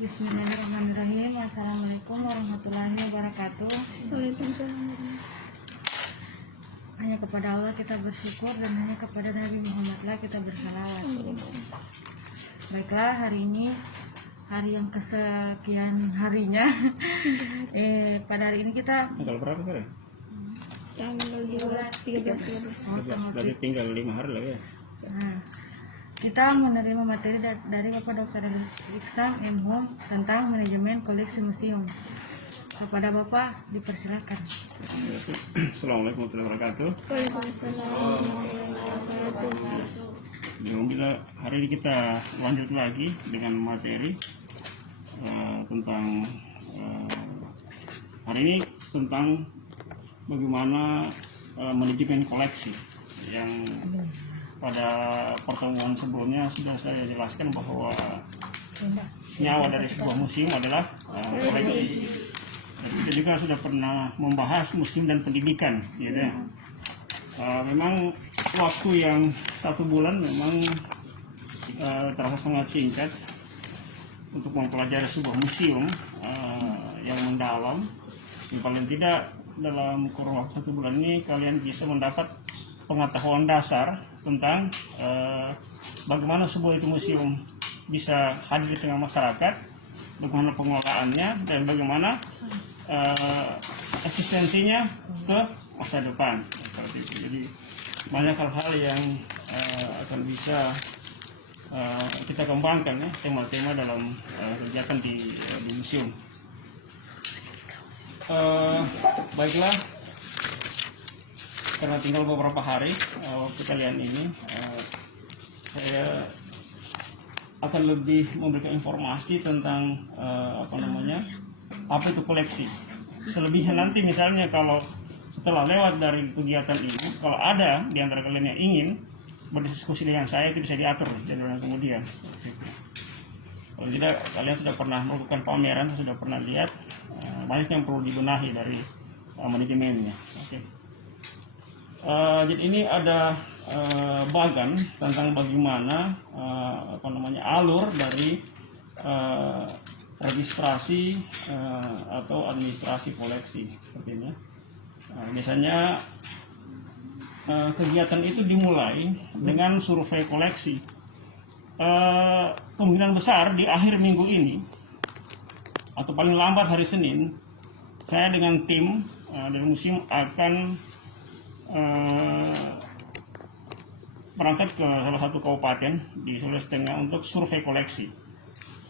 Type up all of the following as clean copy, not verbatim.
Bismillahirrahmanirrahim. Assalamualaikum warahmatullahi wabarakatuh. Hanya kepada Allah kita bersyukur dan hanya kepada Nabi Muhammadlah kita bersalawat. Baiklah, hari ini hari yang kesekian harinya. Pada hari ini kita tanggal berapa sekarang? tanggal 13. Berarti tinggal 5 hari lagi ya? Nah, kita menerima materi dari Bapak Dr. Iksan M. Hum tentang manajemen koleksi museum. Kepada Bapak dipersilakan. Assalamualaikum warahmatullahi wabarakatuh. Alhamdulillah, hari ini kita lanjut lagi dengan materi tentang hari ini tentang bagaimana manajemen koleksi yang pada pertemuan sebelumnya sudah saya jelaskan bahwa nyawa dari sebuah museum adalah koleksi. Dan kita juga sudah pernah membahas museum dan pendidikan, gitu ya. Memang waktu yang 1 bulan memang terasa sangat singkat untuk mempelajari sebuah museum yang mendalam. Yang paling tidak dalam kurun waktu 1 bulan ini kalian bisa mendapat pengetahuan dasar tentang bagaimana sebuah itu museum bisa hadir di tengah masyarakat, bagaimana pengelolaannya, dan bagaimana eksistensinya ke masa depan. Seperti itu. Jadi banyak hal-hal yang akan bisa kita kembangkan ya, tema-tema dalam kegiatan di museum. Baiklah, karena tinggal beberapa hari waktu kalian ini, saya akan lebih memberikan informasi tentang apa itu koleksi. Selebihnya nanti misalnya kalau setelah lewat dari kegiatan ini, kalau ada di antara kalian yang ingin berdiskusi dengan saya, itu bisa diatur jadwalnya kemudian. Kalau tidak, kalian sudah pernah melakukan pameran, sudah pernah lihat, banyak yang perlu dibenahi dari manajemennya. Oke. Jadi ini ada bagan tentang bagaimana alur dari registrasi atau administrasi koleksi seperti ini. Biasanya kegiatan itu dimulai dengan survei koleksi. Kemungkinan besar di akhir minggu ini atau paling lambat hari Senin, saya dengan tim dari museum akan berangkat ke salah satu kabupaten di Sulawesi Tengah untuk survei koleksi.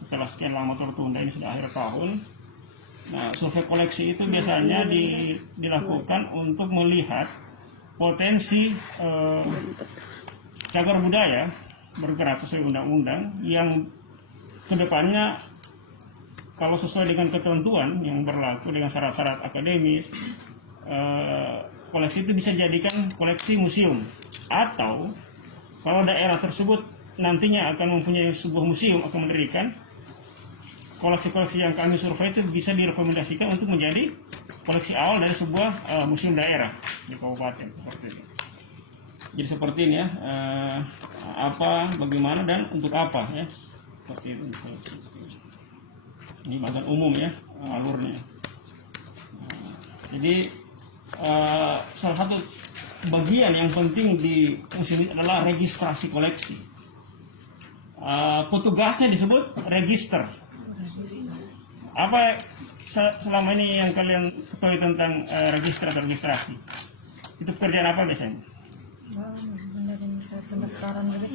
Setelah sekian lama tertunda, ini sudah akhir tahun. Nah, survei koleksi itu biasanya dilakukan untuk melihat potensi cagar budaya bergerak sesuai undang-undang yang kedepannya kalau sesuai dengan ketentuan yang berlaku dengan syarat-syarat akademis, koleksi itu bisa jadikan koleksi museum, atau kalau daerah tersebut nantinya akan mempunyai sebuah museum, akan mendirikan koleksi-koleksi yang kami survei itu bisa direkomendasikan untuk menjadi koleksi awal dari sebuah museum daerah di kabupaten seperti itu. Jadi seperti ini ya, apa, bagaimana, dan untuk apa ya, seperti itu. Ini bagian umum ya, alurnya. Jadi salah satu bagian yang penting di museum ini adalah registrasi koleksi. Petugasnya disebut register. Apa selama ini yang kalian ketahui tentang register atau registrasi? Itu pekerjaan apa biasanya?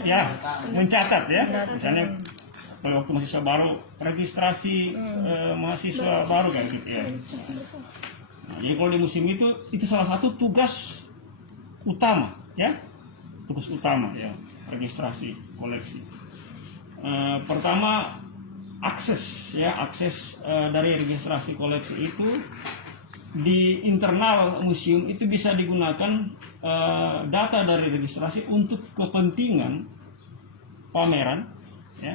Ya, mencatat ya. Misalnya kalau waktu mahasiswa baru, registrasi mahasiswa baru kayak gitu ya. Nah, jadi kalau di museum itu salah satu tugas utama ya, tugas utama ya, registrasi koleksi. Pertama, akses dari registrasi koleksi itu di internal museum itu bisa digunakan data dari registrasi untuk kepentingan pameran ya,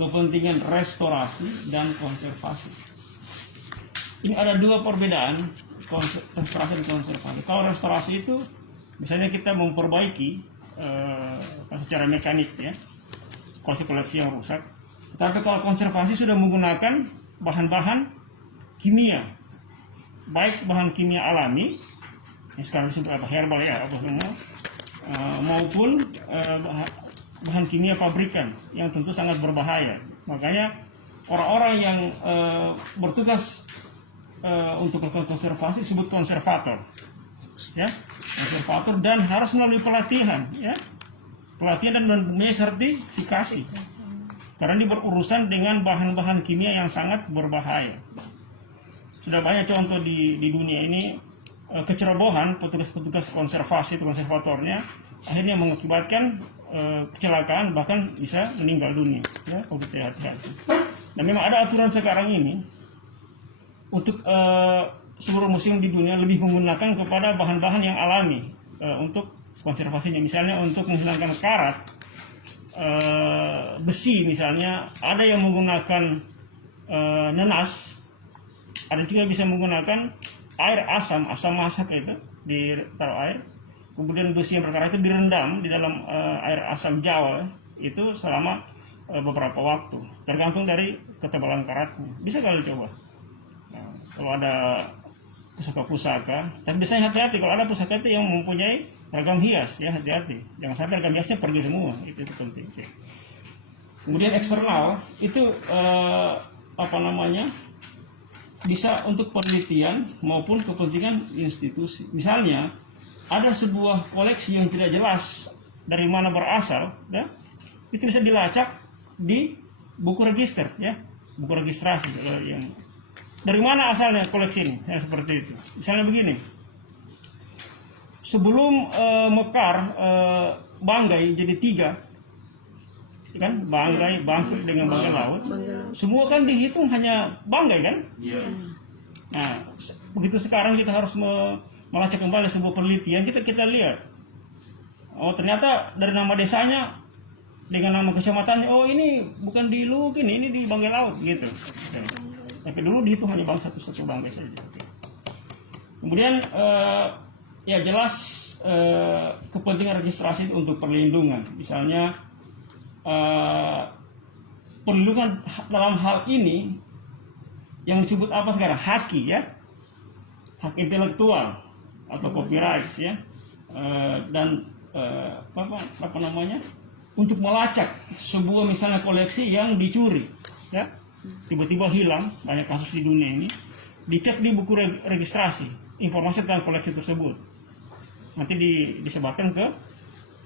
kepentingan restorasi dan konservasi. Ini ada dua perbedaan, restorasi dan konservasi. Kalau restorasi itu misalnya kita memperbaiki secara mekanik ya, koleksi yang rusak, Tapi kalau konservasi sudah menggunakan bahan-bahan kimia, baik bahan kimia alami, yang sekarang disebut apa herbal ya, apa semua, maupun bahan kimia pabrikan yang tentu sangat berbahaya. Makanya orang-orang yang bertugas untuk melakukan konservasi disebut konservator, ya, konservator, dan harus melalui pelatihan, ya, pelatihan dan mempunyai sertifikasi. Karena ini berurusan dengan bahan-bahan kimia yang sangat berbahaya. Sudah banyak contoh di dunia ini kecerobohan petugas-petugas konservasi atau konservatornya akhirnya mengakibatkan kecelakaan, bahkan bisa meninggal dunia. Ya, kalau kita hati-hati. Dan memang ada aturan sekarang ini untuk seluruh museum di dunia lebih menggunakan kepada bahan-bahan yang alami untuk konservasinya. Misalnya untuk menghilangkan karat, besi misalnya, ada yang menggunakan nenas, ada juga bisa menggunakan air asam masak itu, ditaruh air, kemudian besi yang berkarat itu direndam di dalam air asam Jawa itu selama beberapa waktu, tergantung dari ketebalan karatnya. Bisa kalian coba. Nah, kalau ada pusaka-pusaka, tapi biasanya hati-hati kalau ada pusaka itu yang mempunyai ragam hias, ya hati-hati, jangan sampai ragam hiasnya pergi semua, itu penting. Ya. Kemudian eksternal itu bisa untuk penelitian maupun kepentingan institusi. Misalnya ada sebuah koleksi yang tidak jelas dari mana berasal, ya, itu bisa dilacak di buku register, ya, buku registrasi yang dari mana asalnya koleksi ini, ya, seperti itu. Misalnya begini, sebelum mekar banggai jadi 3, kan, banggai, bangkit dengan banggai laut, semua kan dihitung hanya banggai kan. Nah, begitu sekarang kita harus melacak kembali sebuah penelitian, kita lihat, oh ternyata dari nama desanya dengan nama kecamatannya, oh ini bukan di Lukin, ini di Banggai Laut gitu. Tapi dulu dihitung hanya satu bangkai saja. Kemudian ya jelas kepentingan registrasi untuk perlindungan, misalnya perlindungan dalam hal ini yang disebut apa sekarang, haki, ya, hak intelektual atau copyright, ya, dan untuk melacak sebuah misalnya koleksi yang dicuri, ya, tiba-tiba hilang, banyak kasus di dunia ini, dicek di buku registrasi informasi tentang koleksi tersebut, nanti disebarkan ke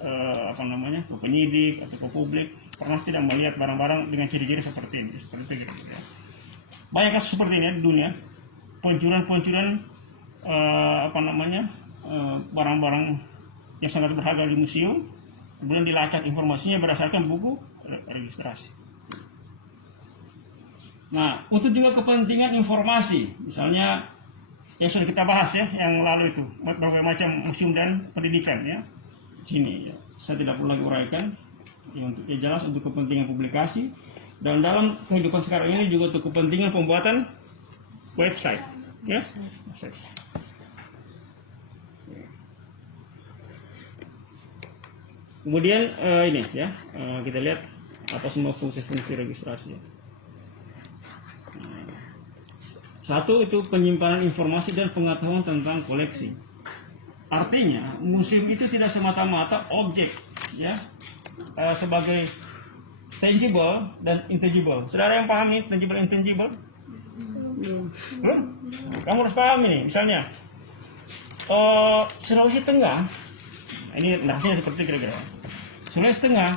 ke penyidik atau ke publik, pernah tidak melihat barang-barang dengan ciri-ciri seperti ini, seperti itu, ya. Banyak kasus seperti ini di dunia, peluncuran barang-barang yang sangat berharga di museum, kemudian dilacak informasinya berdasarkan buku registrasi. Nah, untuk juga kepentingan informasi, misalnya yang sudah kita bahas, ya, yang lalu itu berbagai macam museum dan pendidikan, ya, sini, ya, saya tidak perlu lagi uraikan, ya, untuk jelas untuk kepentingan publikasi, dan dalam kehidupan sekarang ini juga untuk kepentingan pembuatan website, ya. Kemudian ini, ya, kita lihat apa semua fungsi-fungsi registrasi. Satu itu penyimpanan informasi dan pengetahuan tentang koleksi. Artinya museum itu tidak semata-mata objek, ya, sebagai tangible dan intangible. Saudara yang paham ini tangible dan intangible? Belum? Kamu harus paham ini. Misalnya Sulawesi Tengah, ini nasinya seperti kira-kira. Sulawesi Tengah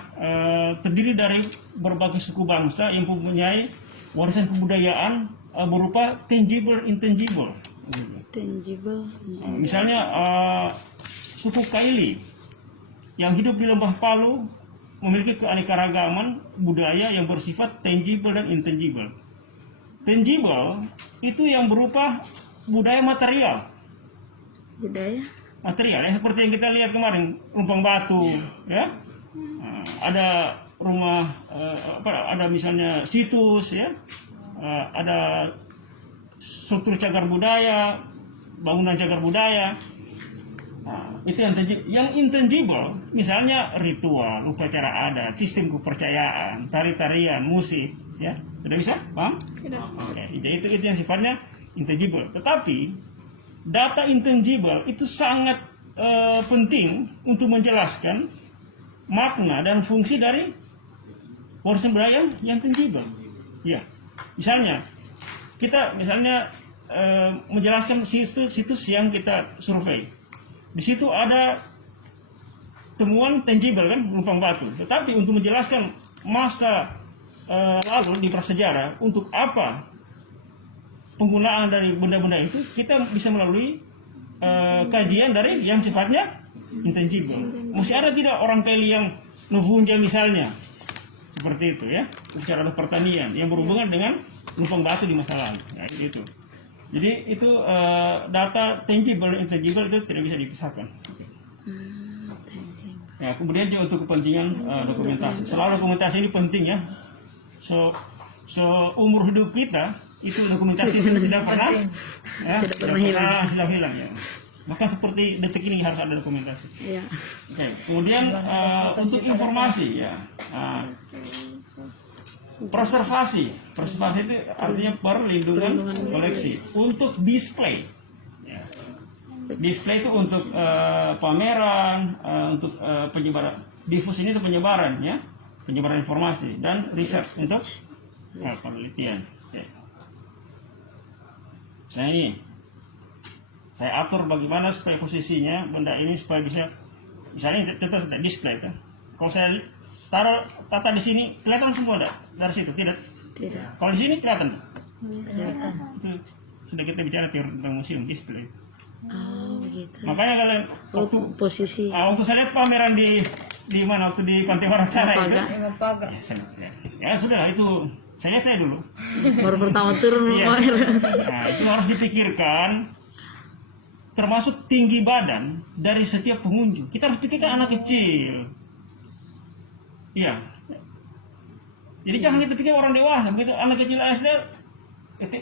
terdiri dari berbagai suku bangsa yang mempunyai warisan kebudayaan berupa tangible, intangible. Misalnya suku Kaili yang hidup di Lembah Palu memiliki keanekaragaman budaya yang bersifat tangible dan intangible. Tangible itu yang berupa budaya material. Material, ya, seperti yang kita lihat kemarin, lumpang batu, ya. Ada rumah, ada misalnya situs, ya. Ada struktur cagar budaya, bangunan cagar budaya. Nah, itu yang intangible, misalnya ritual, upacara adat, sistem kepercayaan, tari-tarian, musik, Ya, sudah bisa? Paham? Oke, jadi itu yang sifatnya intangible. Tetapi data intangible itu sangat penting untuk menjelaskan makna dan fungsi dari warisan budaya yang tangible. Ya, misalnya kita menjelaskan situs yang kita survei. Di situ ada temuan tangible kan, lubang batu. Tetapi untuk menjelaskan masa lalu di prasejarah untuk apa penggunaan dari benda-benda itu, kita bisa melalui kajian dari yang sifatnya intangible. Mesti ada tidak orang Peli yang Nuvunja misalnya, seperti itu ya, bicara pertanian yang berhubungan dengan lubang batu di masa lalu, ya, gitu. Jadi itu data tangible, intangible itu tidak bisa dipisahkan. Ya, kemudian juga untuk kepentingan dokumentasi. Selalu dokumentasi ini penting ya. Umur hidup kita itu dokumentasi itu tidak pernah hilang ya. Maka seperti detik ini harus ada dokumentasi. Ya. Oke. Kemudian untuk informasi ya, preservasi itu artinya perlindungan koleksi. Untuk display, ya. Display itu untuk pameran, untuk penyebaran, difusi ini untuk penyebaran ya. Penyebaran informasi dan riset untuk penelitian. Okay. Saya atur bagaimana supaya posisinya benda ini supaya bisa, misalnya kita display kan. Kalau saya taruh tata di sini kelihatan semua dari situ tidak? Tidak. Kalau di sini kelihatan? Kelihatan. Itu sudah kita bicara teori tentang museum display. Oh begitu. Makanya kalian waktu posisi. Waktu saya lihat pameran di mana, waktu di Pantai Barat sana itu. Ya sudah itu saya dulu. Baru pertama turun. Iya. Nah, itu harus dipikirkan, termasuk tinggi badan dari setiap pengunjung. Kita harus pikirkan anak kecil. Iya. Jadi jangan kita pikir orang dewasa, begitu anak kecil SD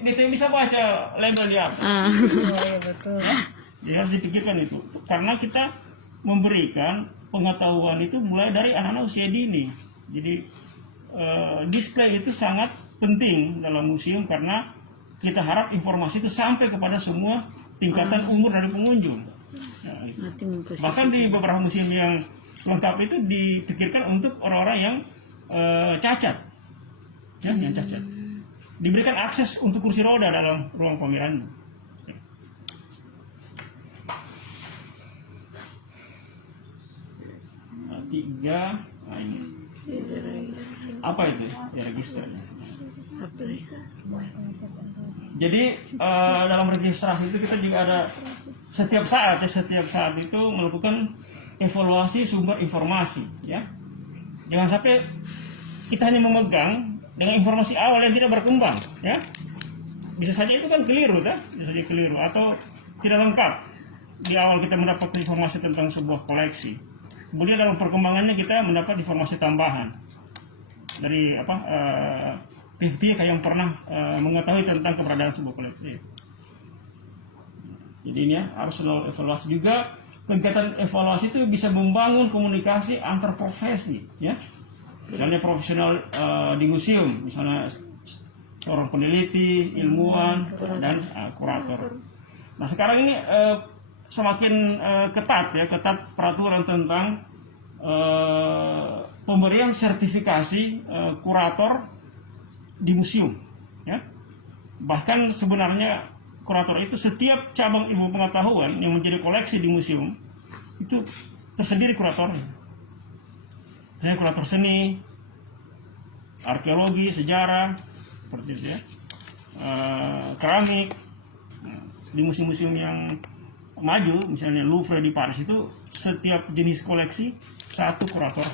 dia bisa baca label dia apa. Iya betul. Jadi harus dipikirkan itu, karena kita memberikan pengetahuan itu mulai dari anak-anak usia dini. Jadi display itu sangat penting dalam museum karena kita harap informasi itu sampai kepada semua tingkatan umur dari pengunjung. Nah, bahkan di beberapa museum yang lengkap itu dipikirkan untuk orang-orang yang cacat, ya, yang cacat. Diberikan akses untuk kursi roda dalam ruang pameran. Tiga, nah ini apa itu ya, registernya. Jadi dalam registrasi itu kita juga ada setiap saat itu melakukan evaluasi sumber informasi ya. Jangan sampai kita hanya memegang dengan informasi awal yang tidak berkembang ya. Bisa saja itu kan keliru ya? Bisa saja keliru atau tidak lengkap di awal kita mendapat informasi tentang sebuah koleksi. Kemudian dalam perkembangannya kita mendapat informasi tambahan dari pihak yang pernah mengetahui tentang keberadaan sebuah koleksi. Jadi ini ya, harus selalu evaluasi juga. Kegiatan evaluasi itu bisa membangun komunikasi antar profesi, ya. Misalnya profesional di museum, misalnya seorang peneliti, ilmuwan, dan kurator. Nah sekarang ini semakin ketat peraturan tentang pemberian sertifikasi kurator di museum, ya. Bahkan sebenarnya kurator itu setiap cabang ilmu pengetahuan yang menjadi koleksi di museum itu tersendiri kuratornya. Misalnya kurator seni, arkeologi, sejarah, seperti itu ya, keramik. Di museum-museum yang maju, misalnya Louvre di Paris itu setiap jenis koleksi satu kurator.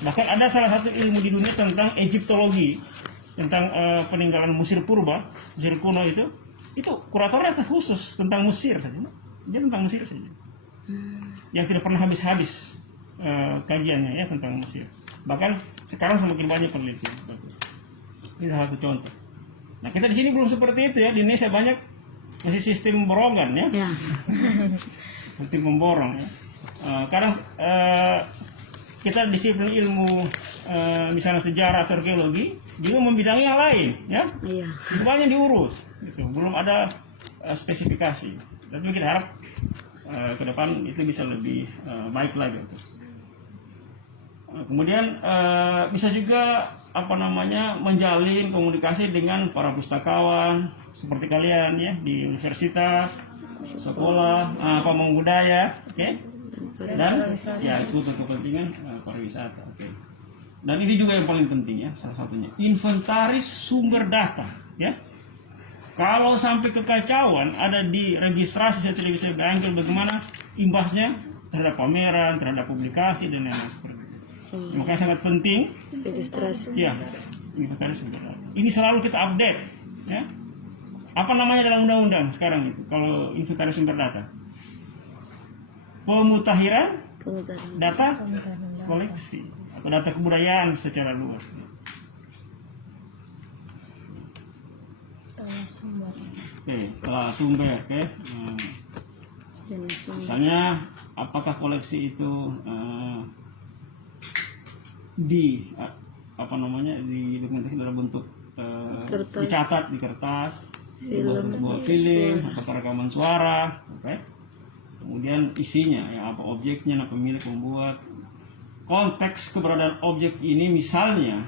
Bahkan ada salah satu ilmu di dunia tentang Egyptologi, tentang peninggalan Mesir purba, Mesir kuno itu kuratornya khusus tentang Mesir saja. Dia tentang Mesir saja. Yang tidak pernah habis-habis kajiannya ya tentang Mesir. Bahkan sekarang semakin banyak penelitian. Ini salah satu contoh. Nah kita di sini belum seperti itu ya. Di Indonesia banyak masih sistem borongan ya. Sistem memborong ya. Kadang kita disiplin ilmu misalnya sejarah atau arkeologi juga membidangi yang lain, ya. Iya. Semuanya diurus, gitu. Belum ada spesifikasi. Tapi kita harap ke depan itu bisa lebih baik lagi. Gitu. Kemudian bisa juga menjalin komunikasi dengan para pustakawan seperti kalian ya di universitas, sekolah, pamong budaya, oke? Dan ya itu untuk kepentingan pariwisata, oke? Dan ini juga yang paling penting ya, salah satunya inventaris sumber data, ya. Kalau sampai kekacauan ada di registrasi sertifikat bisa diambil bagaimana imbasnya terhadap pameran, terhadap publikasi dan lain-lain seperti itu. Makanya sangat penting Registrasi. ya inventaris sumber data. Ini selalu kita update, ya. Apa namanya dalam undang-undang sekarang itu? Kalau inventaris sumber data, pemutahiran data koleksi atau data kebudayaan secara luas. Oke, telah sumber, oke. Misalnya, apakah koleksi itu didokumentasi dalam bentuk Kertas. dicatat di kertas, Film, buat film, atau rekaman suara, oke. Kemudian isinya, ya apa objeknya, apa pemilik pembuat, konteks keberadaan objek ini misalnya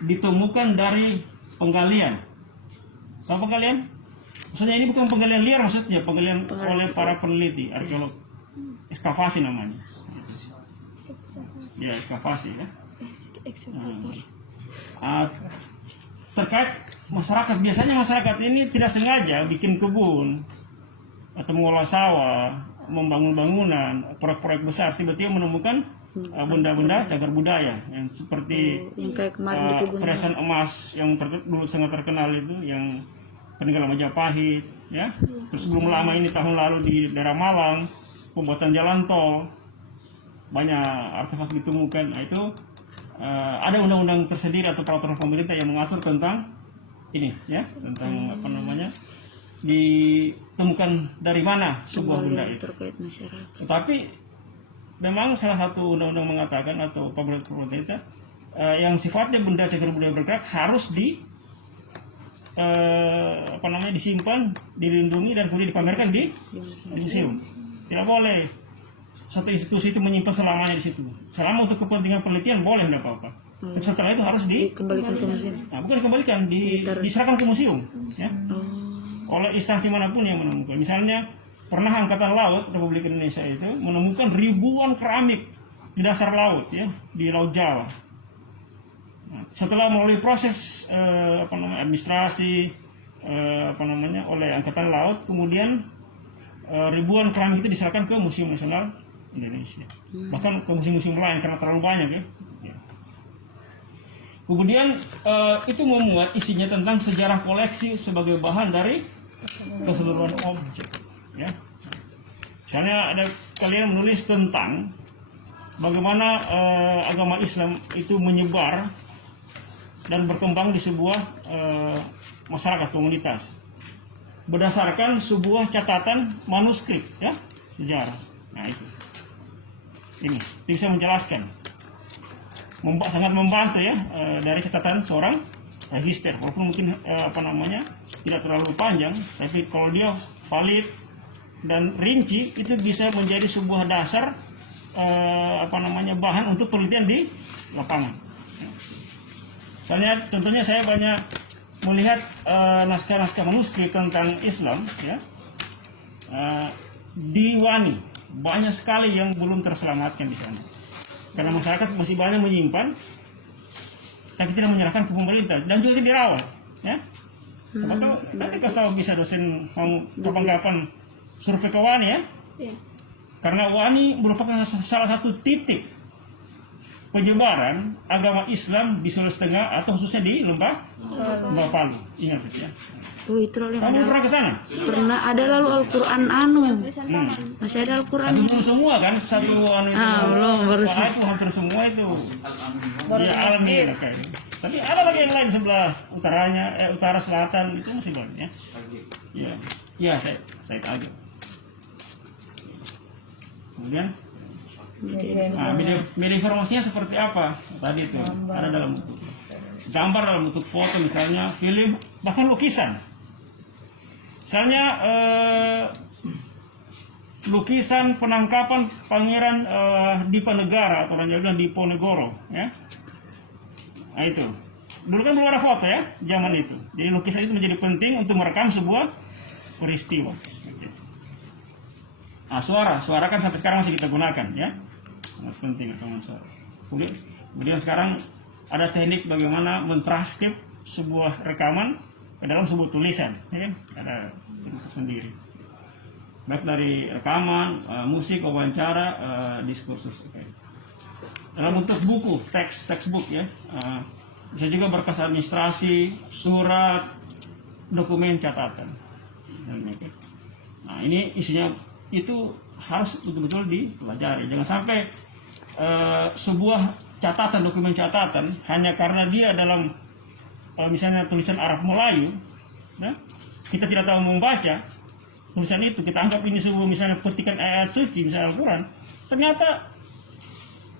ditemukan dari penggalian. Tahu penggalian? Maksudnya ini bukan penggalian liar, maksudnya penggalian oleh para peneliti, arkeolog, ekskavasi namanya. Ya, ekskavasi ya. Terkait masyarakat, biasanya masyarakat ini tidak sengaja bikin kebun atau mengolah sawah, membangun bangunan, proyek-proyek besar, tiba-tiba menemukan benda-benda cagar budaya yang seperti yang kayak kemarin di kebun. perhiasan emas yang dulu sangat terkenal itu, yang peninggalan Majapahit, ya. Terus belum lama ini tahun lalu di daerah Malang pembuatan jalan tol, banyak artefak ditemukan. Nah, itu ada undang-undang tersendiri atau peraturan pemerintah yang mengatur tentang ini, ya, tentang ditemukan dari mana sebuah benda itu. Terkait masyarakat. Tetapi memang salah satu undang-undang mengatakan atau pemerintah yang sifatnya benda cagar budaya bergerak harus disimpan, dilindungi dan kemudian dipamerkan di museum. Tidak boleh satu institusi itu menyimpan selamanya di situ. Selama untuk kepentingan penelitian boleh, tidak apa-apa. Tapi setelah itu harus Dikembalikan ke museum. Nah, bukan dikembalikan, diserahkan ke museum, ya. Oleh instansi manapun yang menemukan. Misalnya pernah Angkatan Laut Republik Indonesia itu menemukan ribuan keramik di dasar laut, ya, di Laut Jawa. Nah, setelah melalui proses administrasi oleh Angkatan Laut, kemudian ribuan keramik itu diserahkan ke Museum Nasional Indonesia, bahkan ke museum-museum lain karena terlalu banyak, ya. Kemudian itu memuat isinya tentang sejarah koleksi sebagai bahan dari keseluruhan objek, ya. Misalnya ada kalian menulis tentang bagaimana agama Islam itu menyebar dan berkembang di sebuah masyarakat komunitas berdasarkan sebuah catatan manuskrip, ya, sejarah. Nah, ini bisa menjelaskan, sangat membantu, ya, dari catatan seorang register, walaupun mungkin tidak terlalu panjang, tapi kalau dia valid dan rinci itu bisa menjadi sebuah dasar bahan untuk penelitian di lapangan. Soalnya tentunya saya banyak melihat naskah-naskah manuskrip tentang Islam, ya, di Wani banyak sekali yang belum terselamatkan di sana karena masyarakat masih banyak menyimpan tapi tidak menyerahkan ke pemerintah dan juga tidak dirawat, ya. Atau nanti kalau bisa dosen mau kapan-kapan survei ke Wani, ya. Karena Wani merupakan salah satu titik penyebaran agama Islam di Sulawesi Tengah atau khususnya di Lembah Palu. Ingat itu, ya. Oh, itu loh yang Kamu pernah ke sana? pernah ada lalu Al-Quran masih ada Al-Quran. Tapi belum semua kan satu itu. Belum, baru Soalnya itu hampir semua itu. Ya alami lah kayak. Tapi ada lagi yang lain sebelah utara selatan itu masih banyak, ya. Ya, ya saya tahu. Kemudian Nah, media informasinya seperti apa? Tadi itu ada dalam bentuk gambar, dalam bentuk foto misalnya, film, bahkan lukisan. Misalnya lukisan penangkapan Pangeran Diponegoro atau Raja bilang Diponegoro, ya. Nah itu, dulu kan belum ada foto ya, zaman itu. Jadi lukisan itu menjadi penting untuk merekam sebuah peristiwa. Nah, suara kan sampai sekarang masih kita gunakan, ya. Sangat penting rekaman suara. Kemudian sekarang ada teknik bagaimana mentranskrip sebuah rekaman ke dalam sebuah tulisan, ya kan? Ada bentuk sendiri. Baik dari rekaman, musik, wawancara, diskursus. Dalam bentuk buku, textbook ya. Bisa juga berkas administrasi, surat, dokumen, catatan. Nah ini isinya itu harus betul-betul dipelajari. Jangan sampai sebuah catatan, dokumen catatan hanya karena dia dalam misalnya tulisan Arab Melayu, ya, kita tidak tahu membaca tulisan itu, kita anggap ini sebuah misalnya petikan ayat suci misalnya Al-Quran, ternyata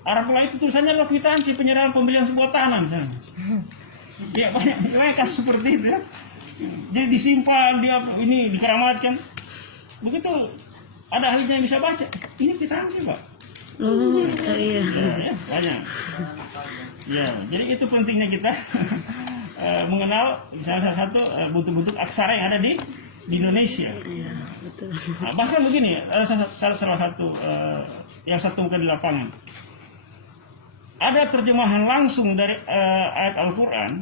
Arab Melayu itu tulisannya adalah kwitansi penyerahan pembelian sebuah tanah misalnya. Ya banyak kasus seperti itu ya. Jadi disimpan, dia ini dikeramatkan. Begitu ada ahlinya yang bisa baca, ini kwitansi Pak. Oh iya. Ya, banyak. Ya, jadi itu pentingnya kita mengenal misalnya salah satu bentuk-bentuk aksara yang ada di Indonesia. Iya, betul. Nah, bahkan begini, ada salah satu yang saya temukan di lapangan. Ada terjemahan langsung dari ayat Al-Quran,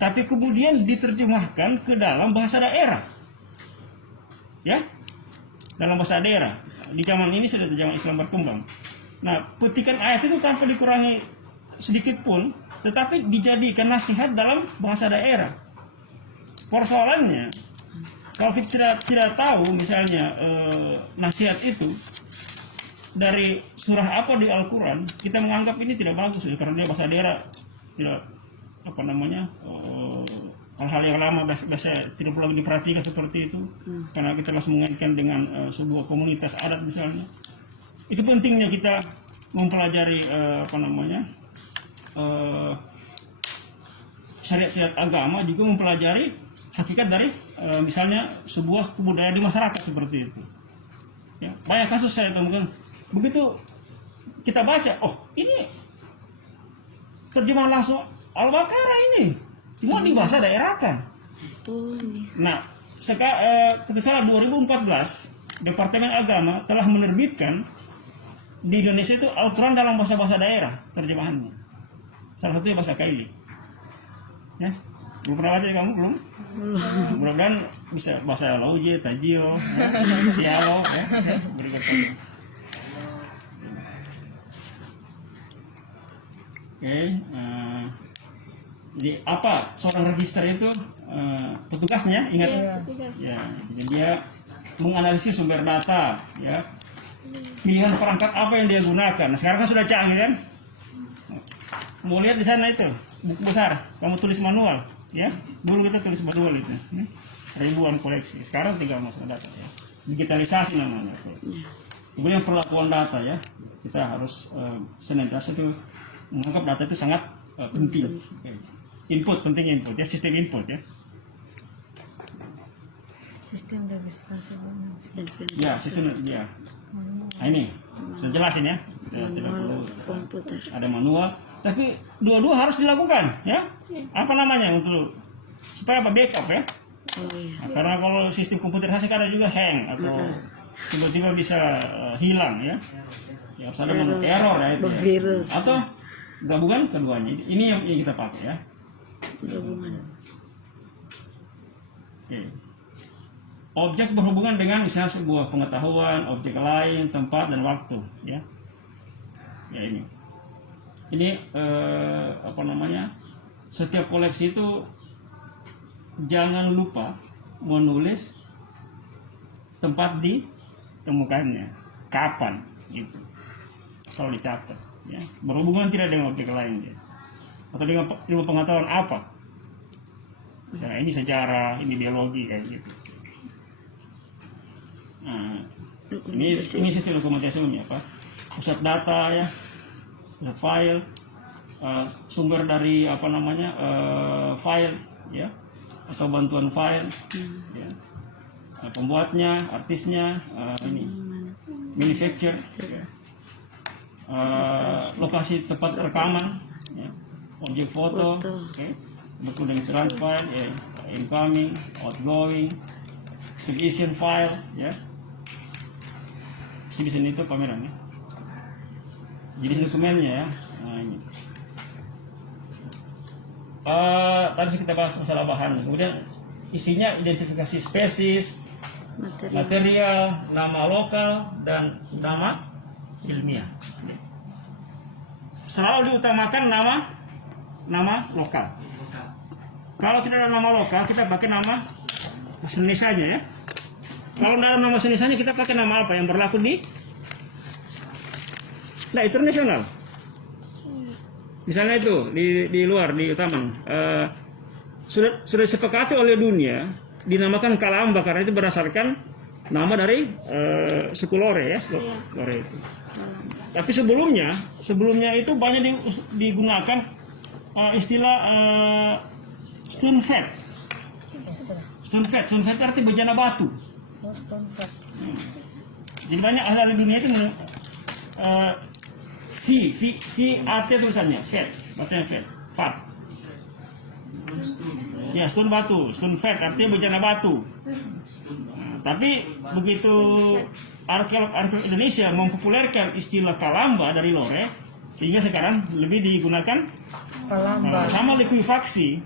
tapi kemudian diterjemahkan ke dalam bahasa daerah. Ya, dalam bahasa daerah. Di zaman ini sudah terjemahan Islam berkembang. Nah, petikan ayat itu tanpa dikurangi sedikit pun, tetapi dijadikan nasihat dalam bahasa daerah. Persoalannya, kalau kita tidak tahu misalnya nasihat itu dari surah apa di Al-Quran, kita menganggap ini tidak bagus karena dia bahasa daerah, tidak apa namanya hal-hal yang lama biasa tidak perlu diperhatikan seperti itu, karena kita langsung mengaitkan dengan sebuah komunitas adat misalnya. Itu pentingnya kita mempelajari syariat-syariat agama, juga mempelajari hakikat dari misalnya sebuah kebudayaan di masyarakat seperti itu. Ya, banyak kasus saya temukan begitu kita baca, oh ini terjemahan langsung Al-Baqarah ini, cuma di bahasa daerah kan. Nah, sekarang 2014 Departemen Agama telah menerbitkan di Indonesia itu Al-Quran dalam bahasa-bahasa daerah terjemahannya. Salah satunya bahasa Kaili. Ya, belum pernah baca kamu belum? Nah, mudah-mudahan bisa bahasa Lauje, Tajio, Dialog, ya, berikutnya. Oke, jadi apa seorang register itu petugasnya ingat? Ya, jadi dia menganalisis sumber data, ya, pilihan perangkat apa yang dia gunakan. Nah, sekarang kan sudah canggih kan? Mau lihat di sana itu buku besar, kamu tulis manual, ya. Dulu kita tulis manual itu, ribuan koleksi. Sekarang tinggal masuk data, ya. Digitalisasi namanya. Kemudian perlakuan data, ya, kita harus senantiasa itu menganggap data itu sangat penting. Input, penting input, ya, sistem input, ya. Sistem registrasi. Ya, sistem, ya. Nah ini sudah jelasin ya. Tidak perlu Komputer. ada manual, tapi dua-dua harus dilakukan, ya. Apa namanya untuk supaya apa, backup, ya. Oh iya. Nah, karena kalau sistem komputerisasi ada juga hang atau tiba-tiba bisa hilang, ya. Ya harus ada error ya itu. Ya. Bervirus. Atau gabungan keduanya. Ini yang kita pakai, ya. Gabungan. Oke. Objek berhubungan dengan misalnya sebuah pengetahuan, objek lain, tempat dan waktu, ya. Ya ini. Ini apa namanya? Setiap koleksi itu jangan lupa menulis tempat ditemukannya, kapan itu. Kalau dicatat, ya. Berhubungan tidak dengan objek lain, ya. Atau dengan ilmu pengetahuan apa? Misalnya ini sejarah, ini biologi kayak gitu. Nah, ini sistem dokumentasi apa? pusat data ya, pusat file, sumber dari file ya, atau bantuan file ya. Pembuatnya, artisnya, manufacturer ya. Lokasi tempat rekaman ya. Objek foto okay. Buku dengan transfer ya. Incoming, outgoing, exhibition file ya. Exhibition itu pameran ya. Jadi dokumennya ya. Nah, ini. Tadi kita bahas masalah bahan. Kemudian isinya identifikasi spesies, material, nama lokal, dan nama ilmiah. Selalu diutamakan nama lokal. Kalau tidak ada nama lokal, kita pakai nama Indonesia aja ya. Kalau tidak ada nama Indonesia, kita pakai nama apa yang berlaku di internasional. Misalnya itu di luar, di Taman sudah disepakati oleh dunia dinamakan Kalamba karena itu berdasarkan nama dari suku Lore ya, Lore itu. Tapi sebelumnya itu banyak digunakan istilah stone fat. Stone fat artinya bejana batu. Jadi banyak ahli dunia itu V artinya tulisannya fat, bacanya fat. Ya, stone batu, stone fat artinya bejana batu. Tapi begitu arkeolog Indonesia mempopulerkan istilah Kalamba dari Lore, sehingga sekarang lebih digunakan Kalamba. Sama likuifaksi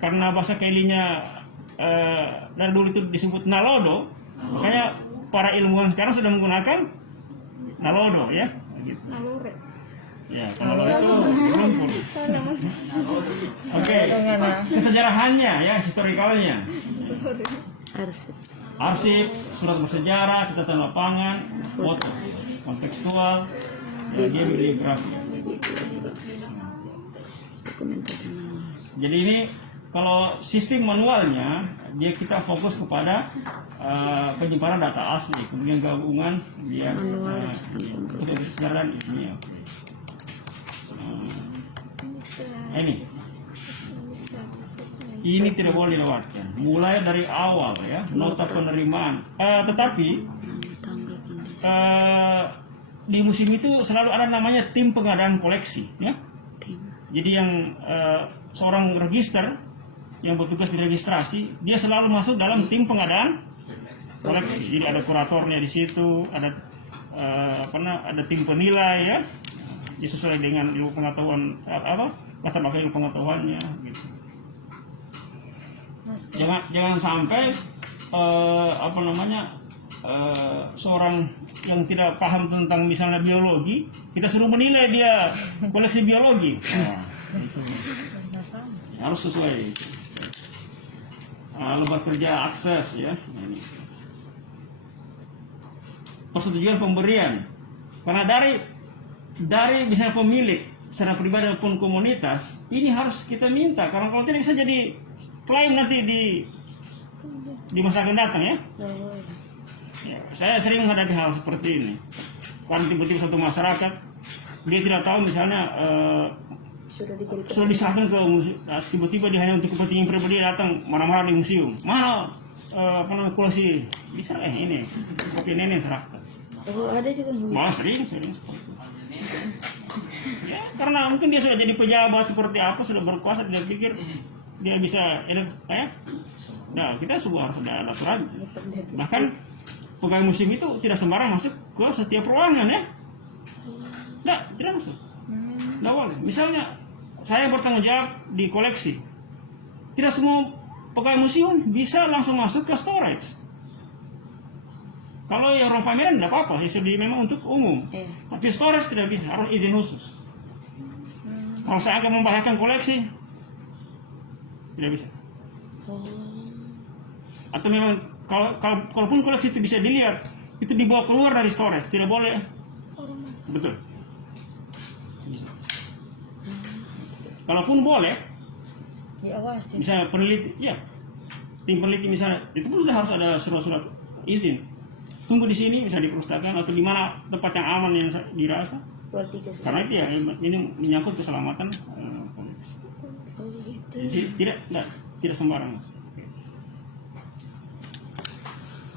karena bahasa Kailinya dari dulu itu disebut Nalodo, makanya para ilmuwan sekarang sudah menggunakan Nalodo ya. Gitu. Ya, kalau itu rumput. Oke, kesejarahannya ya, historikalnya. Arsip, surat bersejarah, catatan lapangan, foto, kontekstual, ya, dia bibliografi. Jadi ini kalau sistem manualnya, dia kita fokus kepada penyimpanan data asli, kemudian gabungan dia kesejarahan isinya. Ini tidak boleh dilewatkan. Mulai dari awal ya, nota penerimaan. Tetapi di museum itu selalu ada namanya tim pengadaan koleksi, ya. Jadi yang seorang register yang bertugas di registrasi, dia selalu masuk dalam tim pengadaan koleksi. Jadi ada kuratornya di situ, ada ada tim penilai ya, sesuai dengan ilmu pengetahuan latar belakang ilmu pengetahuannya. Gitu. Jangan sampai seorang yang tidak paham tentang misalnya biologi, kita suruh menilai dia koleksi biologi. Nah, itu. Harus sesuai. Lembar kerja akses ya. Ini. Persetujuan pemberian. Karena dari misalnya pemilik secara pribadi maupun komunitas, ini harus kita minta. Karena kalau tidak bisa jadi klaim nanti di masa akan datang ya. Ya, saya sering menghadapi hal seperti ini. Kan tiba-tiba satu masyarakat dia tidak tahu misalnya sudah disahkan ke tiba-tiba dia hanya untuk kepentingan pribadi datang marah-marah di museum. Mana koleksi bisa ini kopi nenek serahkan. Oh, ada juga. Malah sering. Ya, karena mungkin dia sudah jadi pejabat seperti apa, sudah berkuasa, dia pikir dia bisa nah kita semua harus ada aturan. Bahkan pegawai museum itu tidak sembarang masuk ke setiap ruangan ya. Nah, tidak masuk. Tidak boleh. Misalnya saya bertanggung jawab di koleksi, tidak semua pegawai museum bisa langsung masuk ke storage. Kalau yang ruang pameran tidak apa-apa, memang untuk umum. Tapi storage tidak bisa, harus izin khusus. Kalau saya akan membahayakan koleksi, tidak bisa. Atau memang kalaupun koleksi itu bisa dilihat, itu dibawa keluar dari storage, tidak boleh. Betul. Bisa. Kalaupun boleh, misalnya peneliti, ya, tim peneliti misalnya, itu pun sudah harus ada surat-surat izin. tunggu di sini, bisa di perpustakaan atau di mana tempat yang aman yang dirasa. Buat dikasih. Karena itu ya ini menyangkut keselamatan koleksi. Oh gitu. Jadi tidak sembarangan.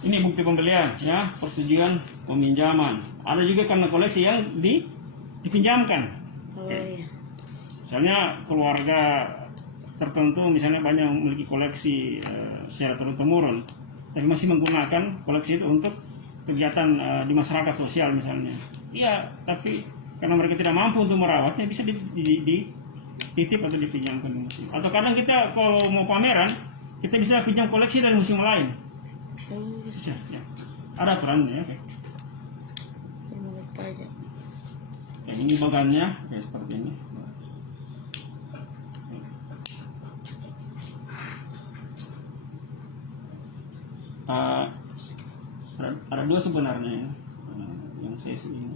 Ini bukti pembelian ya, persetujuan peminjaman. Ada juga karena koleksi yang dipinjamkan. Oh iya. Misalnya keluarga tertentu misalnya banyak yang memiliki koleksi secara turun-temurun, tapi masih menggunakan koleksi itu untuk kegiatan di masyarakat sosial misalnya. Iya, tapi karena mereka tidak mampu untuk merawatnya, bisa dititip atau dipinjamkan di museum. Atau kadang kita kalau mau pameran, kita bisa pinjam koleksi dari museum lain. Oh bisa. Ya. Ada aturannya ya. Menurut pajak. Ya, ini bagannya kayak seperti ini. Ada dua sebenarnya ya, yang sesi ini.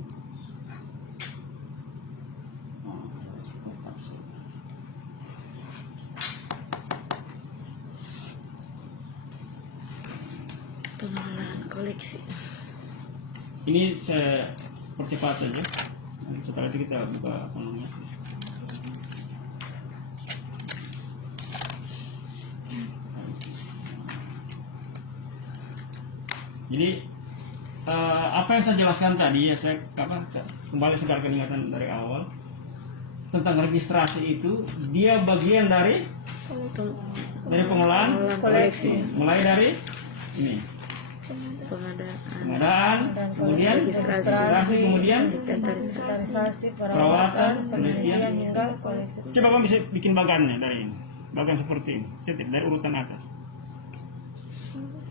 Pengelolaan koleksi. Ini saya percepat saja. Setelah itu kita buka apa namanya. Jadi apa yang saya jelaskan tadi ya, saya kembali segarkan ingatan dari awal tentang registrasi itu, dia bagian dari pengelolaan Koleksi. mulai dari ini pengadaan, kemudian registrasi, kemudian Inventarisasi, perawatan, penelitian. hingga koleksi. Coba kamu bisa bikin bagannya dari ini, bagan seperti ini, cetak dari urutan atas,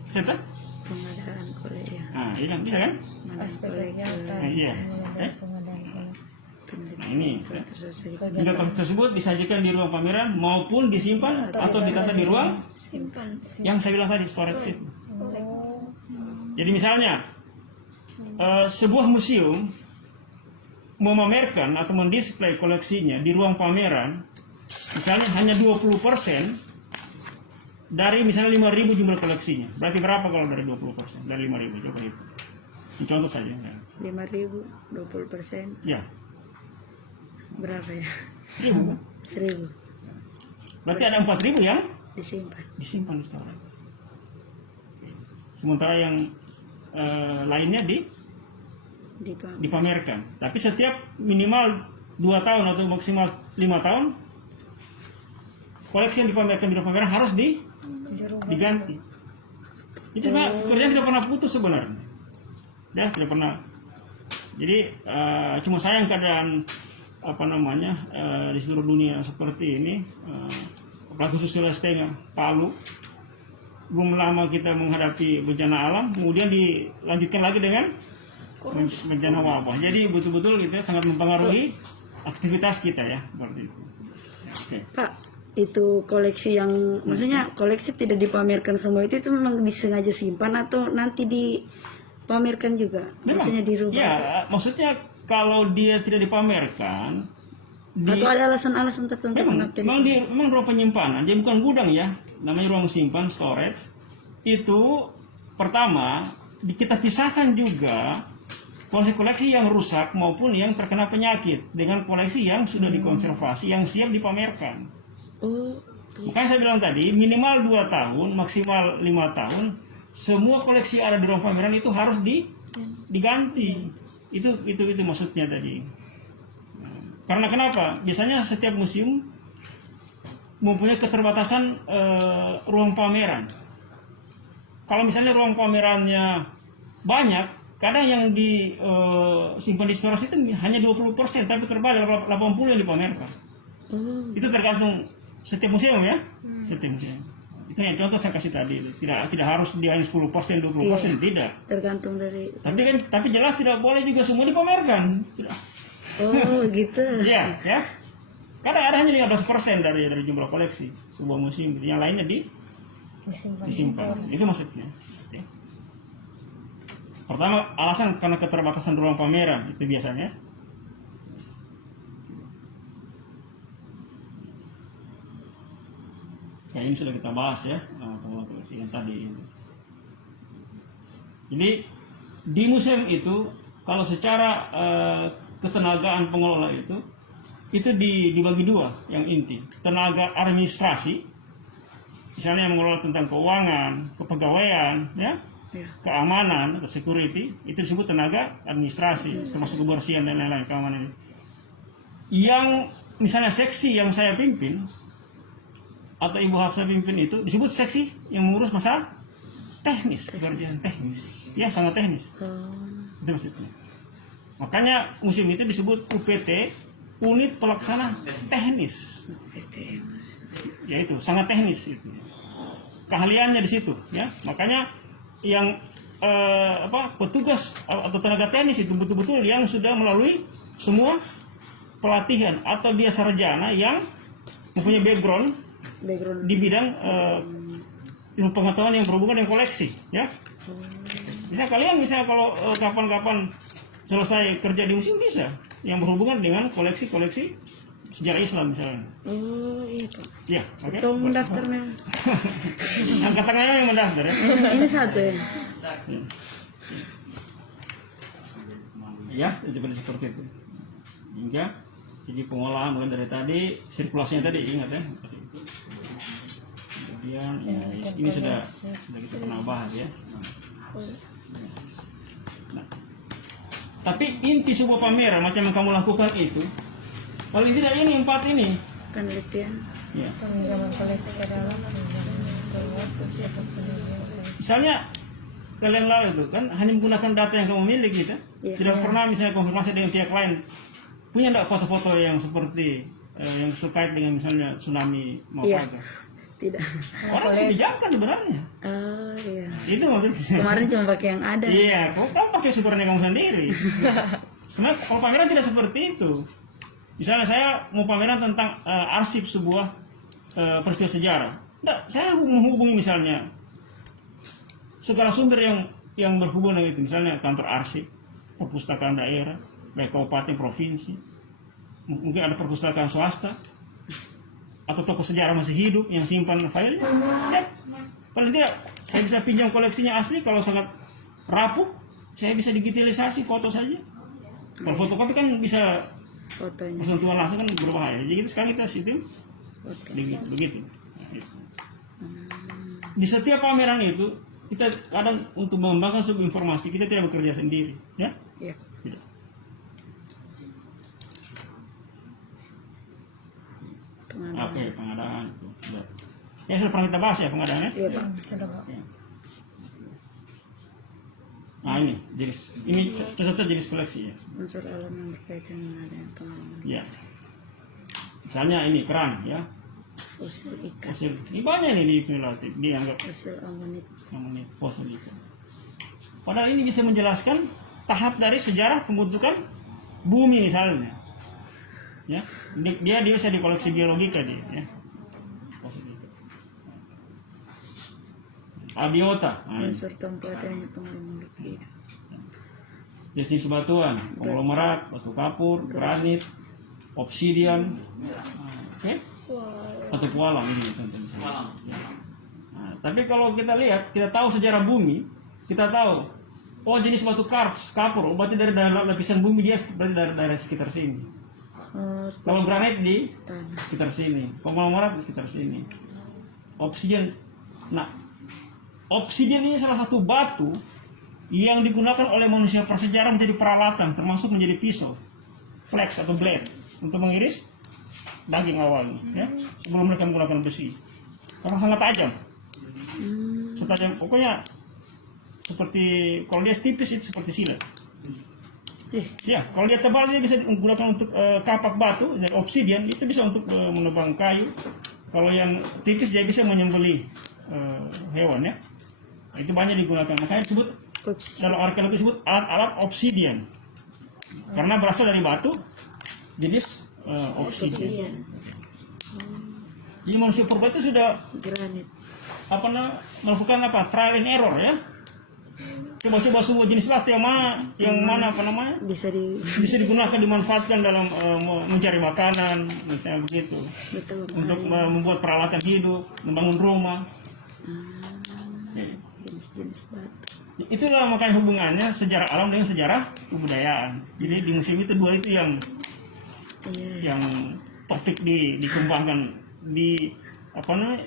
cetak. Pengadaan koleksi. Nah, ini bisa kan? Aspek kegiatan. Nah, iya. Pengadaan koleksi. Nah, ini. Hingga koleksi tersebut disajikan di ruang pameran maupun disimpan atau ditata di ruang yang saya bilang tadi, storage itu. Jadi misalnya sebuah museum mau memamerkan atau mendisplay koleksinya di ruang pameran, misalnya hanya 20% dari misalnya 5.000 jumlah koleksinya. Berarti berapa kalau dari 20%? Dari 5.000, coba itu. Ini contoh saja. Ya. 5.000, 20%. Ya. Berapa ya? 1.000. 1.000. Berarti ada 4.000 yang Disimpan. di storage. Sementara yang lainnya dipamerkan. Tapi setiap minimal 2 tahun atau maksimal 5 tahun, koleksi yang dipamerkan di pameran harus diganti. Itu pekerjaan tidak pernah putus sebenarnya. Ya, tidak pernah. Jadi cuma sayang keadaan di seluruh dunia seperti ini, apalagi khusus Sulawesi Tengah, Palu. Belum lama kita menghadapi bencana alam, kemudian dilanjutkan lagi dengan bencana wabah. Jadi betul-betul kita sangat mempengaruhi aktivitas kita ya, seperti itu. Oke. Pak, itu koleksi yang maksudnya koleksi tidak dipamerkan semua itu memang disengaja simpan atau nanti dipamerkan juga? Maksudnya dirubah? Ya, maksudnya kalau dia tidak dipamerkan, atau ada alasan-alasan tertentu memang ruang penyimpanan, dia bukan gudang ya, namanya ruang simpan, storage. Itu pertama kita pisahkan juga koleksi-koleksi yang rusak maupun yang terkena penyakit dengan koleksi yang sudah dikonservasi, yang siap dipamerkan. Makanya saya bilang tadi minimal 2 tahun, maksimal 5 tahun, semua koleksi yang ada di ruang pameran itu harus diganti. Itu maksudnya tadi. Karena kenapa? Biasanya setiap museum mempunyai keterbatasan ruang pameran. Kalau misalnya ruang pamerannya banyak, kadang yang disimpan di storage itu hanya 20%, tapi terbalik 80% yang dipamerkan. Itu tergantung setiap museum ya. Setiap museum. Itu yang contoh saya kasih tadi. Tidak harus dia hanya 10%, 20%, tidak. Tergantung dari. Tapi jelas tidak boleh juga semua dipamerkan. Tidak. Oh gitu. Iya, ya. Karena ada hanya 15% dari jumlah koleksi sebuah museum, yang lainnya disimpan. Itu maksudnya. Oke. Pertama, alasan karena keterbatasan ruang pameran itu biasanya. Ya, ini sudah kita bahas ya, koleksi yang tadi. Jadi di museum itu kalau secara ketenagaan pengelola itu dibagi dua yang inti. Tenaga administrasi, misalnya yang mengelola tentang keuangan, kepegawaian, ya, keamanan atau security, itu disebut tenaga administrasi, termasuk kebersihan dan lain-lain, keamanan. Yang misalnya seksi yang saya pimpin atau Ibu Hafsa pimpin itu disebut seksi yang mengurus masalah teknis, pekerjaan teknis, ya sangat teknis. Itu maksudnya. Makanya museum itu disebut UPT, unit pelaksana teknis. Yaitu sangat teknis itu. Keahliannya di situ, ya. Makanya yang petugas atau tenaga teknis itu betul-betul yang sudah melalui semua pelatihan atau dia sarjana yang mempunyai background di bidang ilmu pengetahuan yang berhubungan dengan koleksi, ya. Bisa kalian kalau kapan-kapan selesai kerja di museum bisa yang berhubungan dengan koleksi sejarah Islam misalnya. Oh iya Pak. Ya, oke. Atau mendaftar memang. Angkat tangannya yang mendaftar ya. Ini satu ya. Ya, seperti itu. Hingga jadi pengolahan mulai dari tadi, sirkulasinya tadi ingat ya. Kemudian ini sudah kita pernah bahas ya. Nah, tapi inti sebuah pameran macam yang kamu lakukan itu paling tidak ini 4 ini Penelitian. ya. Pengiriman koleksi ke dalam, Misalnya kalian lalu itu kan hanya menggunakan data yang kamu miliki kan? Iya. Tidak pernah misalnya konfirmasi dengan pihak lain. Punya enggak foto-foto yang seperti yang terkait dengan misalnya tsunami mau Iya. apa? Tidak. Orang bisa dijangka sebenarnya. Oh iya. Itu maksudnya. Kemarin cuma pakai yang ada. Iya, kamu pakai syukurnya kamu sendiri. Sebenarnya kalau pameran tidak seperti itu. Misalnya saya mau pameran tentang arsip sebuah peristiwa sejarah. Nggak, saya menghubungi misalnya segala sumber yang berhubungan dengan itu. Misalnya kantor arsip, perpustakaan daerah, baik kabupaten, provinsi. Mungkin ada perpustakaan swasta atau toko sejarah masih hidup yang simpan filenya. Paling tidak saya bisa pinjam koleksinya asli. Kalau sangat rapuh saya bisa digitalisasi foto saja. Kalau fotokopi kan bisa Fotonya. bersentuhan langsung kan berbahaya. Jadi sekarang kita situ Foto. begitu. Nah, gitu. Di setiap pameran itu kita kadang untuk mengembangkan sebuah informasi kita tidak bekerja sendiri, ya. Iya. Tidak. Pengadaan. Oke, pengadaan itu. Ya sudah pernah kita bahas ya pengadaan ya. Iya Pak. Nah ini satu jenis koleksi ya. Unsur alam yang berkaitan dengan adanya pengalaman. Ya. Misalnya ini keran ya. Fosil ikan. Fosil. Ini banyak nih di Pinulatif dianggap Fosil amonit. fosil ikan. Padahal ini bisa menjelaskan tahap dari sejarah pembentukan bumi misalnya. Ya, dia bisa di koleksi biologika dia ya. Fosil ikan. Abiota. Nah, Unsur tanpa adanya pengalaman hidup. jenis batuan, konglomerat, batu kapur, granit, obsidian, oke? Batu pualam ini tentu. Ya. Nah, tapi kalau kita lihat, kita tahu sejarah bumi, kita tahu, oh jenis batu karst, kapur, oh, berarti dari daerah lapisan bumi dia berarti dari daerah sekitar sini. Kalau granit di Tanah. sekitar sini, konglomerat di sekitar sini, obsidian. Nah, obsidian ini salah satu batu yang digunakan oleh manusia prasejarah menjadi peralatan, termasuk menjadi pisau, flex atau blade untuk mengiris daging awalnya, ya, sebelum mereka menggunakan besi. Karena sangat tajam, setajam pokoknya seperti kalau dia tipis itu seperti silet. Ya, kalau dia tebal dia bisa digunakan untuk kapak batu, dan obsidian itu bisa untuk menebang kayu. Kalau yang tipis dia bisa menyembelih hewan ya. Itu banyak digunakan, makanya disebut dalam arkeologi disebut alat-alat obsidian karena berasal dari batu jenis obsidian. Jadi manusia purba itu sudah Granit. melakukan trial and error ya, coba-coba semua jenis batu yang mana Bisa digunakan, dimanfaatkan dalam mencari makanan misalnya begitu, betul. untuk membuat peralatan hidup, membangun rumah. Jenis-jenis batu. Itulah makanya hubungannya sejarah alam dengan sejarah kebudayaan. Jadi di museum itu dua itu yang Iya. yang topik dikembangkan di apa namanya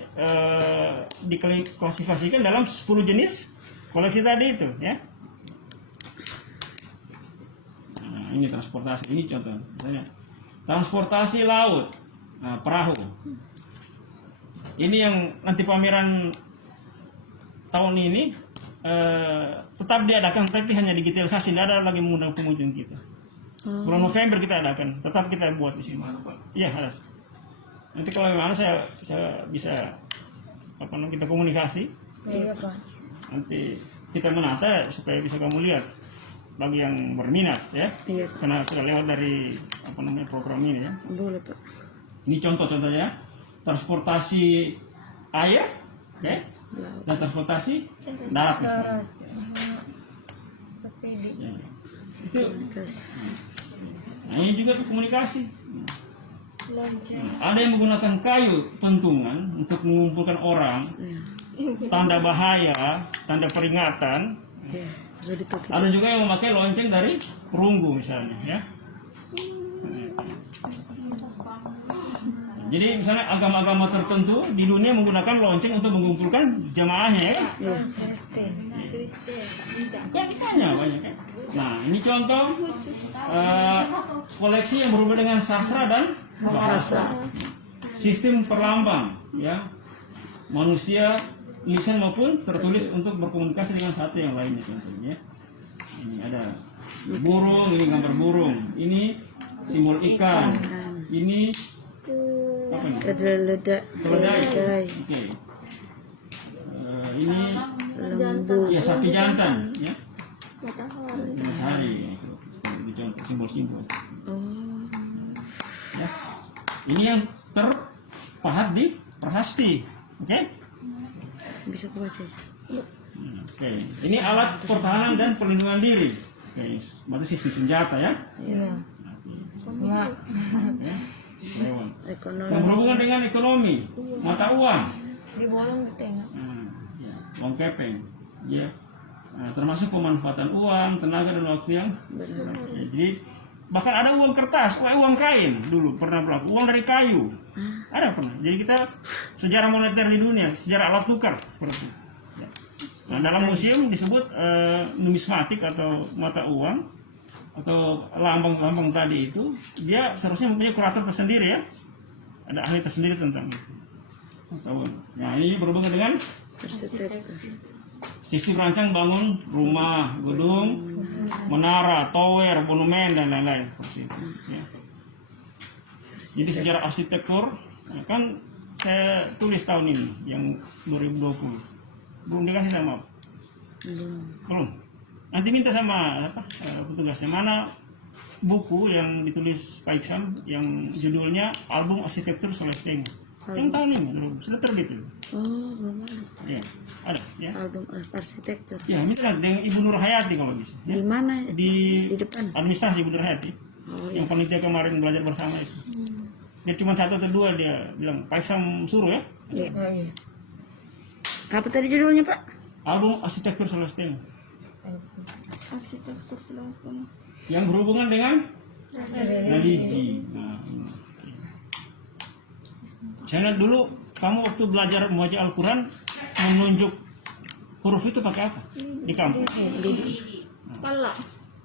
diklasifikasikan dalam 10 jenis koleksi tadi itu ya. Nah, ini transportasi, ini contoh misalnya transportasi laut, nah, perahu. Ini yang nanti pameran tahun ini tetap diadakan, tapi hanya digitalisasi, tidak ada lagi mengundang pengunjung kita. Bulan November kita adakan, tetap kita buat di sini. Iya harus. Nanti kalau memang saya bisa apa namanya kita komunikasi. Iya Pak. Nanti kita menata supaya bisa kamu lihat bagi yang berminat ya. Iya. Karena sudah lewat dari apa namanya program ini ya. Boleh Pak. Ini contoh-contohnya transportasi air, ya, dan transportasi darat. Misalnya. Sepedi. Ya. Itu, Kasih. nah ini juga tuh komunikasi. Ada yang menggunakan kayu pentungan untuk mengumpulkan orang, tanda bahaya, tanda peringatan. Iya. Bisa dipakai. Ada juga yang memakai lonceng dari perunggu misalnya, ya. Jadi misalnya agama-agama tertentu di dunia menggunakan lonceng untuk mengumpulkan jamaahnya ya. Kan banyak kan. Nah ini contoh koleksi yang berhubungan dengan sastra dan bahasa. Sistem perlambang ya. Manusia lisan maupun tertulis untuk berkomunikasi dengan satu yang lainnya contohnya. Ini ada burung, ini gambar burung. Ini simbol ikan. Ini apa ini? Ledak. Keledai. Oke. Ini Lembu. ya sapi jantan ya. Matahari. Ini contoh simbol-simbol. Oh. Ya. Ini yang terpahat di prasasti. Oke? Bisa aku baca aja. Oke. Ini alat pertahanan dan perlindungan diri. Oke. Berarti sistem senjata ya. Iya. Semua. Ya. Lewat. Ekonomi. Yang berhubungan dengan ekonomi, mata uang. Dibolong di tengah. Ya, uang kepeng, ya. Nah, termasuk pemanfaatan uang, tenaga dan waktu yang Benar. ya, jadi bahkan ada uang kertas, uang kain dulu pernah berlaku, uang dari kayu, ada pernah. Jadi kita sejarah moneter di dunia, sejarah alat tukar seperti itu. Ya. Nah, dalam museum disebut numismatik atau mata uang atau lambang-lambang tadi itu, dia seharusnya mempunyai kurator tersendiri ya. Ada ahli tersendiri tentang itu. Nah ini berhubungan dengan Arsitek. sistem rancang bangun rumah, gedung, menara, tower, monumen dan lain-lain seperti itu. Ya. Jadi sejarah arsitektur kan saya tulis tahun ini yang 2020 belum dikasih sama belum. Nanti minta sama petugasnya mana buku yang ditulis Pak Iksan yang judulnya Album Arsitektur Celestine. Yang tahun ini sudah terbit itu. Oh, belum ada. Ya, ada ya. Album arsitektur. Ya, minta dengan Ibu Nur Hayati kalau bisa. Ya. Di mana? Di depan. administrasi Ibu Nur Hayati. Oh, Yang panitia kemarin belajar bersama itu. Dia cuma 1 atau 2 dia bilang Pak Iksan suruh ya. Iya. Oh iya. Apa tadi judulnya, Pak? Album Arsitektur Celestine. Arsitektur Celestine. Yang berhubungan dengan religi. Nah, ini. Saya lihat dulu kamu waktu belajar membaca Al-Quran menunjuk huruf itu pakai apa di kampus? Pala.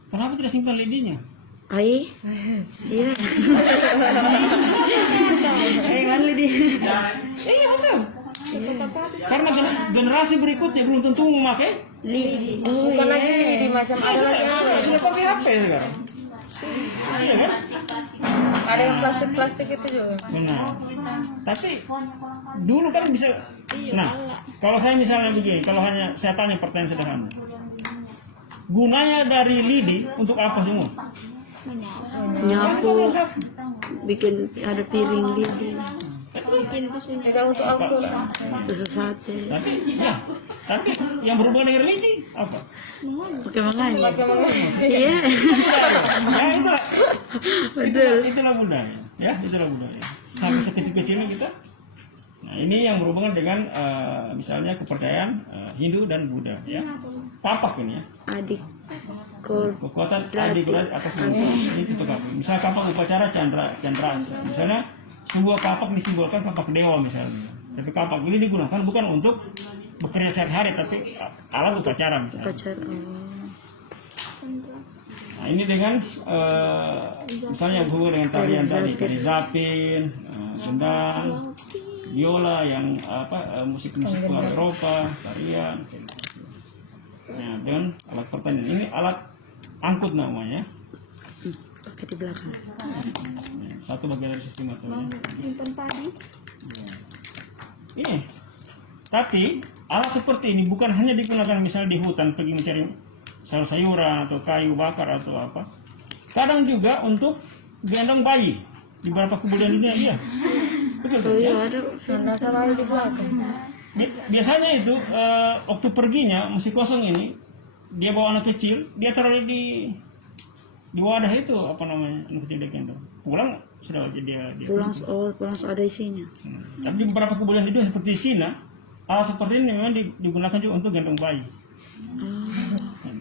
Kenapa tidak simpan lidinya? Ai. Iya. Mana lidi? Iya betul. Karena generasi berikutnya belum tentu memakai. Lidi. Oh, Bukan iya. lagi di macam ada lagi. Sudah pakai HP sekarang. Iya kan? Ada yang plastik itu juga. Benar. Tapi dulu kan bisa. Nah, kalau saya misalnya begini, kalau hanya saya tanya pertanyaan sederhana, gunanya dari lidi untuk apa semua? Nyapu. Bikin ada piring lidi. Tidak untuk Al-Quran. Tusuk sate. Tapi yang berhubungan dengan religi apa? Pakai manganya. Iya. Ya itulah. Betul. Itulah budaya. Ya itulah budaya. Sampai sekecil-kecilnya kita. Nah, ini yang berhubungan dengan misalnya kepercayaan Hindu dan Buddha ya. Kapak ini ya. Adik kor Kekuatan adik beradik atas perempuan ini tipe kapak. Misalnya kapak upacara candrasa. Misalnya sebuah kapak disimbolkan kapak dewa misalnya. Tapi kapak ini digunakan bukan untuk bekerja sehari-hari tapi alat upacara misalnya. pacar. Nah, ini dengan misalnya berhubungan dengan tarian tadi, tari zapin, gendang, biola yang musik-musik luar Eropa, tarian. Nah, dengan alat pertanian ini alat angkut namanya. Pakai di belakang. Satu bagian dari sistem motornya. Simpan padi. Ini. Tapi alat seperti ini bukan hanya digunakan misalnya di hutan pergi mencari sayur-sayuran atau kayu bakar atau apa. Kadang juga untuk gendong bayi di beberapa kebudayaan dunia iya. Betul. Oh iya, Ya? ada Rasa bayi di belakang. Biasanya itu waktu perginya masih kosong ini dia bawa anak kecil dia taruh di wadah itu apa namanya anak kecil dia gendong. Pulang sudah dia pulang ada isinya. Tapi di beberapa kebudayaan itu seperti Cina, hal seperti ini memang digunakan juga untuk gendong bayi.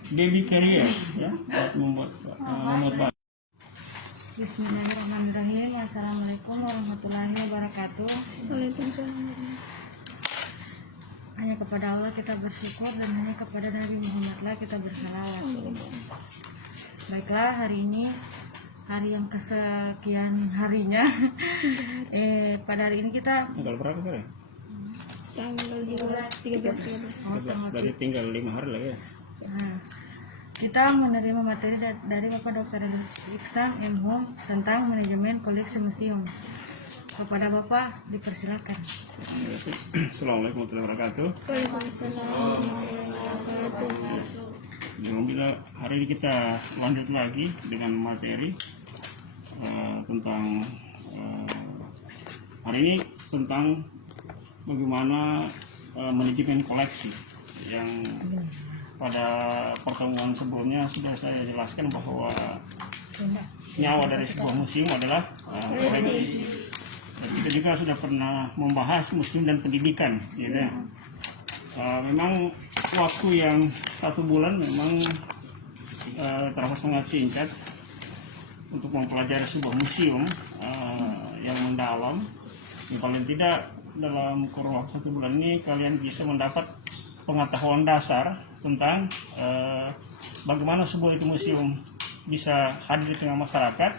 Baby carrier, ya, buat membuat bayi. Bismillahirrahmanirrahim. Assalamualaikum warahmatullahi wabarakatuh. Hanya kepada Allah kita bersyukur dan hanya kepada Nabi Muhammadlah kita bersalawat. Baiklah, hari ini hari yang kesekian harinya. Pada hari ini kita Tanggal berapa sekarang? Tanggal 13. Berarti tinggal 5 hari lagi ya. Nah, kita menerima materi dari Bapak Dr. Iksan M. Hum tentang manajemen koleksi museum. Kepada Bapak dipersilakan. Assalamualaikum warahmatullahi wabarakatuh. Waalaikumsalam. Alhamdulillah hari ini kita lanjut lagi dengan materi tentang hari ini tentang bagaimana manajemen koleksi yang pada pertemuan sebelumnya sudah saya jelaskan bahwa nyawa dari sebuah museum adalah koleksi. Dan kita juga sudah pernah membahas museum dan pendidikan, gitu ya. Memang waktu yang 1 bulan memang terasa sangat singkat untuk mempelajari sebuah museum yang mendalam. Yang paling tidak dalam kurun waktu 1 bulan ini kalian bisa mendapat pengetahuan dasar tentang bagaimana sebuah itu museum bisa hadir di tengah masyarakat,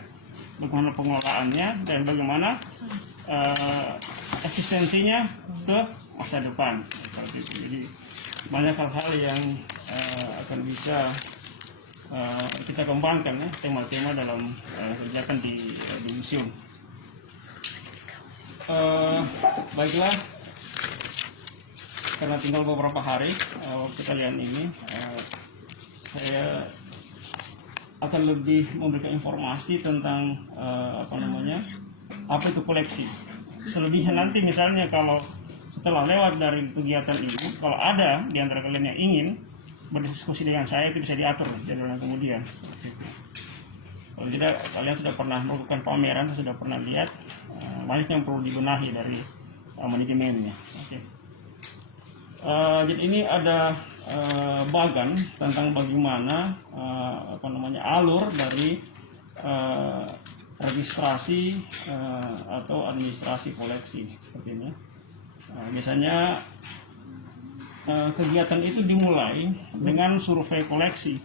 bagaimana pengelolaannya dan bagaimana eksistensinya ke masa depan. Jadi banyak hal-hal yang akan bisa kita kembangkan ya, tema-tema dalam kegiatan di museum. Baiklah, karena tinggal beberapa hari waktu kalian ini, saya akan lebih memberikan informasi tentang apa itu koleksi. Selebihnya nanti misalnya kalau setelah lewat dari kegiatan ini, kalau ada di antara kalian yang ingin berdiskusi dengan saya itu bisa diatur jadwalnya kemudian. Kalau tidak, kalian sudah pernah melakukan pameran, sudah pernah lihat banyak yang perlu dibenahi dari manajemennya. Jadi ini ada bagan tentang bagaimana alur dari registrasi atau administrasi koleksi seperti ini. Biasanya kegiatan itu dimulai dengan survei koleksi.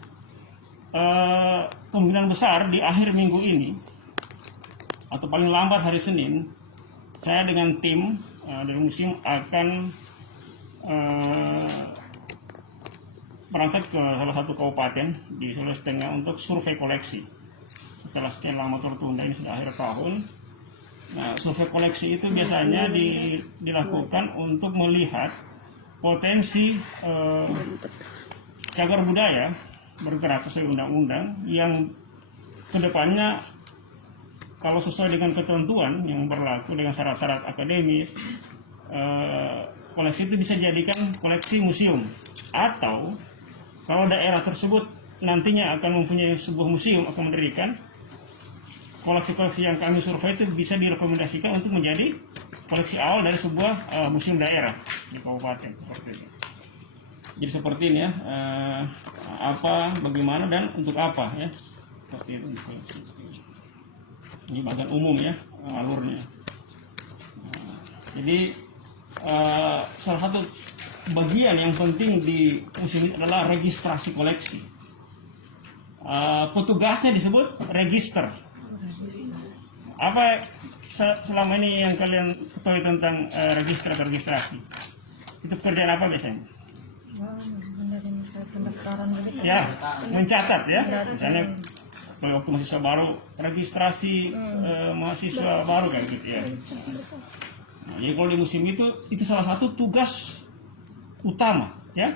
Kemungkinan besar di akhir minggu ini atau paling lambat hari Senin, saya dengan tim dari museum akan berangkat ke salah satu kabupaten di Sulawesi Tengah untuk survei koleksi. Setelah sekian lama tertunda, ini sudah akhir tahun. Nah, survei koleksi itu biasanya dilakukan untuk melihat potensi cagar budaya bergerak sesuai undang-undang yang kedepannya kalau sesuai dengan ketentuan yang berlaku dengan syarat-syarat akademis, koleksi itu bisa dijadikan koleksi museum, atau kalau daerah tersebut nantinya akan mempunyai sebuah museum, akan mendirikan koleksi-koleksi yang kami survei itu bisa direkomendasikan untuk menjadi koleksi awal dari sebuah museum daerah di kabupaten seperti itu. Jadi seperti ini ya, apa, bagaimana, dan untuk apa ya, seperti itu. Ini bagian umum ya, alurnya. Jadi salah satu bagian yang penting di museum ini adalah registrasi koleksi. Petugasnya disebut register. Apa selama ini yang kalian ketahui tentang registrasi? Itu pekerjaan apa biasanya? Ya, mencatat ya. Misalnya waktu mahasiswa baru, registrasi mahasiswa baru kayak gitu ya. Nah, jadi kalau di museum itu salah satu tugas utama ya,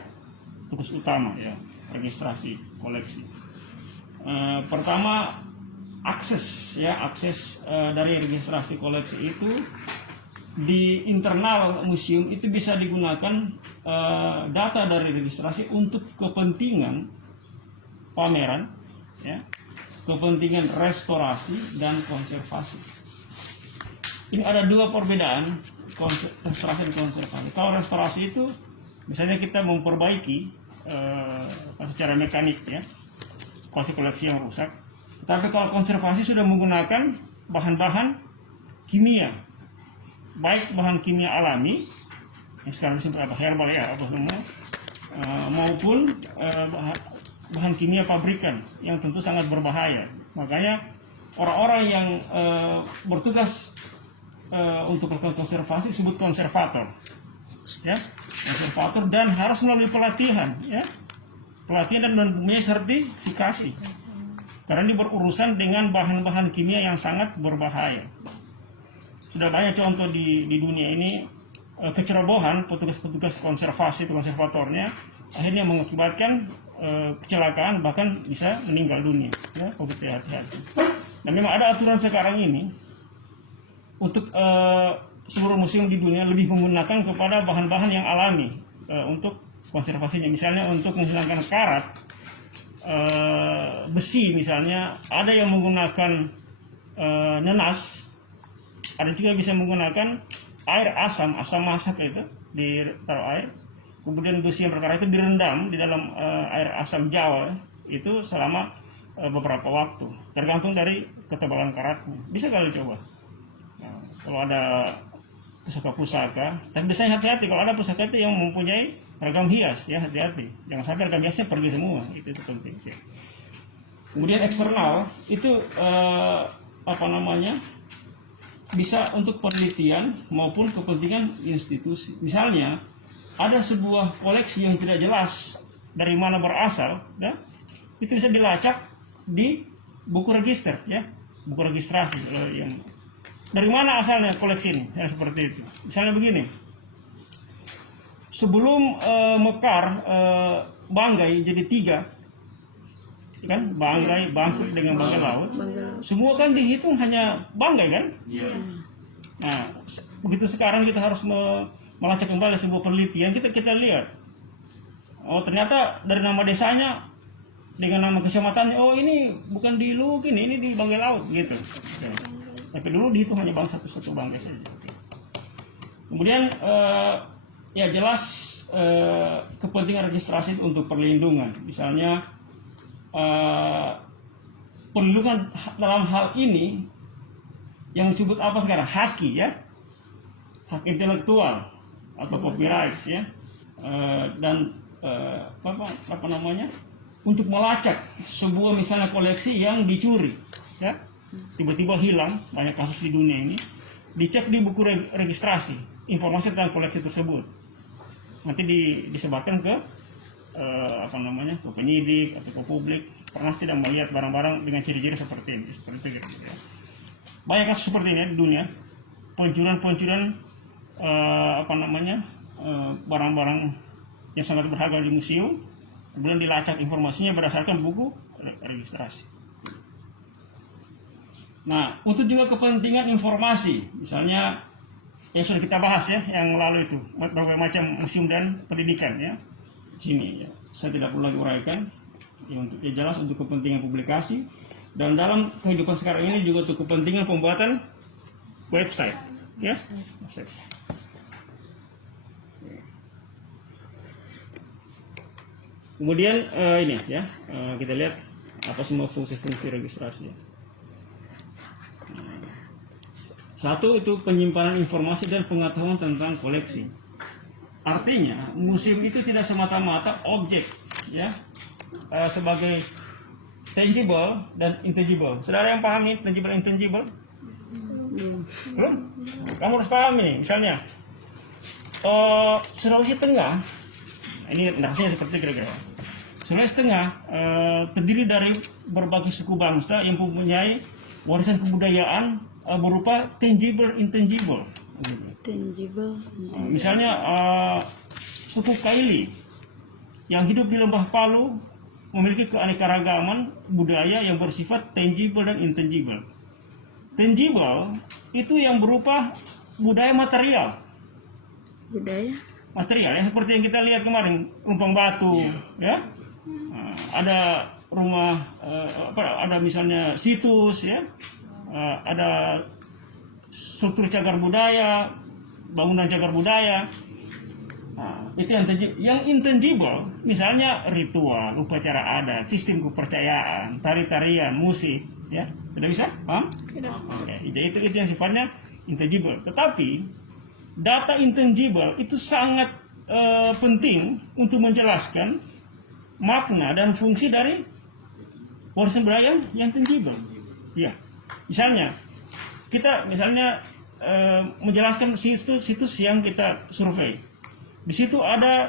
tugas utama ya, registrasi koleksi. Pertama, akses dari registrasi koleksi itu di internal museum itu bisa digunakan data dari registrasi untuk kepentingan pameran ya, kepentingan restorasi dan konservasi. Ini ada dua perbedaan, restorasi dan konservasi. Kalau restorasi itu misalnya kita memperbaiki secara mekanik ya, koleksi yang rusak. Tapi kalau konservasi sudah menggunakan bahan-bahan kimia, baik bahan kimia alami yang sekarang disebut herbal ya, maupun bahan kimia pabrikan yang tentu sangat berbahaya. Makanya orang-orang yang bertugas untuk melakukan konservasi disebut konservator, ya, konservator, dan harus melalui pelatihan, ya, pelatihan dan mempunyai sertifikasi. Karena ini berurusan dengan bahan-bahan kimia yang sangat berbahaya. Sudah banyak contoh di dunia ini kecerobohan petugas-petugas konservasi, konservatornya akhirnya mengakibatkan kecelakaan, bahkan bisa meninggal dunia. Ya, hati-hati. Dan memang ada aturan sekarang ini untuk seluruh museum di dunia lebih menggunakan kepada bahan-bahan yang alami untuk konservasinya. Misalnya untuk menghilangkan karat, besi misalnya, ada yang menggunakan nenas, ada juga bisa menggunakan air asam masak itu, ditaruh air, kemudian besi yang perkara itu direndam di dalam air asam Jawa itu selama beberapa waktu, tergantung dari ketebalan karatnya. Bisa kalian coba. Nah, kalau ada pusaka-pusaka, tapi biasanya hati-hati kalau ada pusaka itu yang mempunyai ragam hias, ya hati-hati, jangan sampai ragam hiasnya pergi semua, itu penting. Ya. Kemudian eksternal itu bisa untuk penelitian maupun kepentingan institusi. Misalnya ada sebuah koleksi yang tidak jelas dari mana berasal, ya, itu bisa dilacak di buku register, ya, buku registrasi yang dari mana asalnya koleksi ini, ya, seperti itu. Misalnya begini, sebelum mekar banggai jadi 3, kan, banggai, bangkit dengan banggai laut, semua kan dihitung hanya banggai kan. Nah, begitu sekarang kita harus melacak kembali sebuah penelitian, kita lihat, oh ternyata dari nama desanya dengan nama kecamatannya, oh ini bukan di Lukin, ini di Banggai Laut gitu. Tapi dulu dihitung hanya satu bangkai saja. Kemudian ya jelas kepentingan registrasi untuk perlindungan, misalnya perlindungan dalam hal ini yang disebut apa sekarang, haki, ya, hak intelektual atau copyright, ya, dan untuk melacak sebuah misalnya koleksi yang dicuri, ya, tiba-tiba hilang, banyak kasus di dunia ini, dicek di buku registrasi informasi tentang koleksi tersebut, nanti disebarkan ke ke penyidik atau ke publik, pernah tidak melihat barang-barang dengan ciri-ciri seperti ini, seperti itu, ya. Banyak kasus seperti ini di dunia, pencurian barang-barang yang sangat berharga di museum, kemudian dilacak informasinya berdasarkan buku registrasi. Nah, untuk juga kepentingan informasi, misalnya yang sudah kita bahas, ya, yang lalu itu berbagai macam museum dan pendidikan, ya, sini, ya, saya tidak perlu lagi uraikan, ya, untuk jelas untuk kepentingan publikasi, Dan dalam kehidupan sekarang ini juga untuk kepentingan pembuatan website, ya. Website. Kemudian ini ya, kita lihat apa semua fungsi-fungsi registrasi. Satu itu penyimpanan informasi dan pengetahuan tentang koleksi. Artinya museum itu tidak semata-mata objek, ya, sebagai tangible dan intangible. Saudara yang paham nih tangible dan intangible? Belum? Kamu harus paham nih. Misalnya Sulawesi Tengah, ini narasinya seperti kira-kira. Sulawesi Tengah terdiri dari berbagai suku bangsa yang mempunyai warisan kebudayaan berupa tangible, intangible. Tangible. Misalnya suku Kaili yang hidup di Lembah Palu memiliki keanekaragaman budaya yang bersifat tangible dan intangible. Tangible itu yang berupa budaya material. Budaya. Material ya, seperti yang kita lihat kemarin, Lumpang Batu, ya. Ada rumah, ada misalnya situs, ya. Ada struktur cagar budaya, bangunan cagar budaya. Itu yang tangible. Yang intangible, misalnya ritual, upacara adat, sistem kepercayaan, tari-tarian, musik, ya. Sudah bisa? Paham? Oke. Jadi itu yang sifatnya intangible. Tetapi data intangible itu sangat penting untuk menjelaskan makna dan fungsi dari warisan budaya yang tangible. Ya. Misalnya kita menjelaskan situs yang kita survei. Di situ ada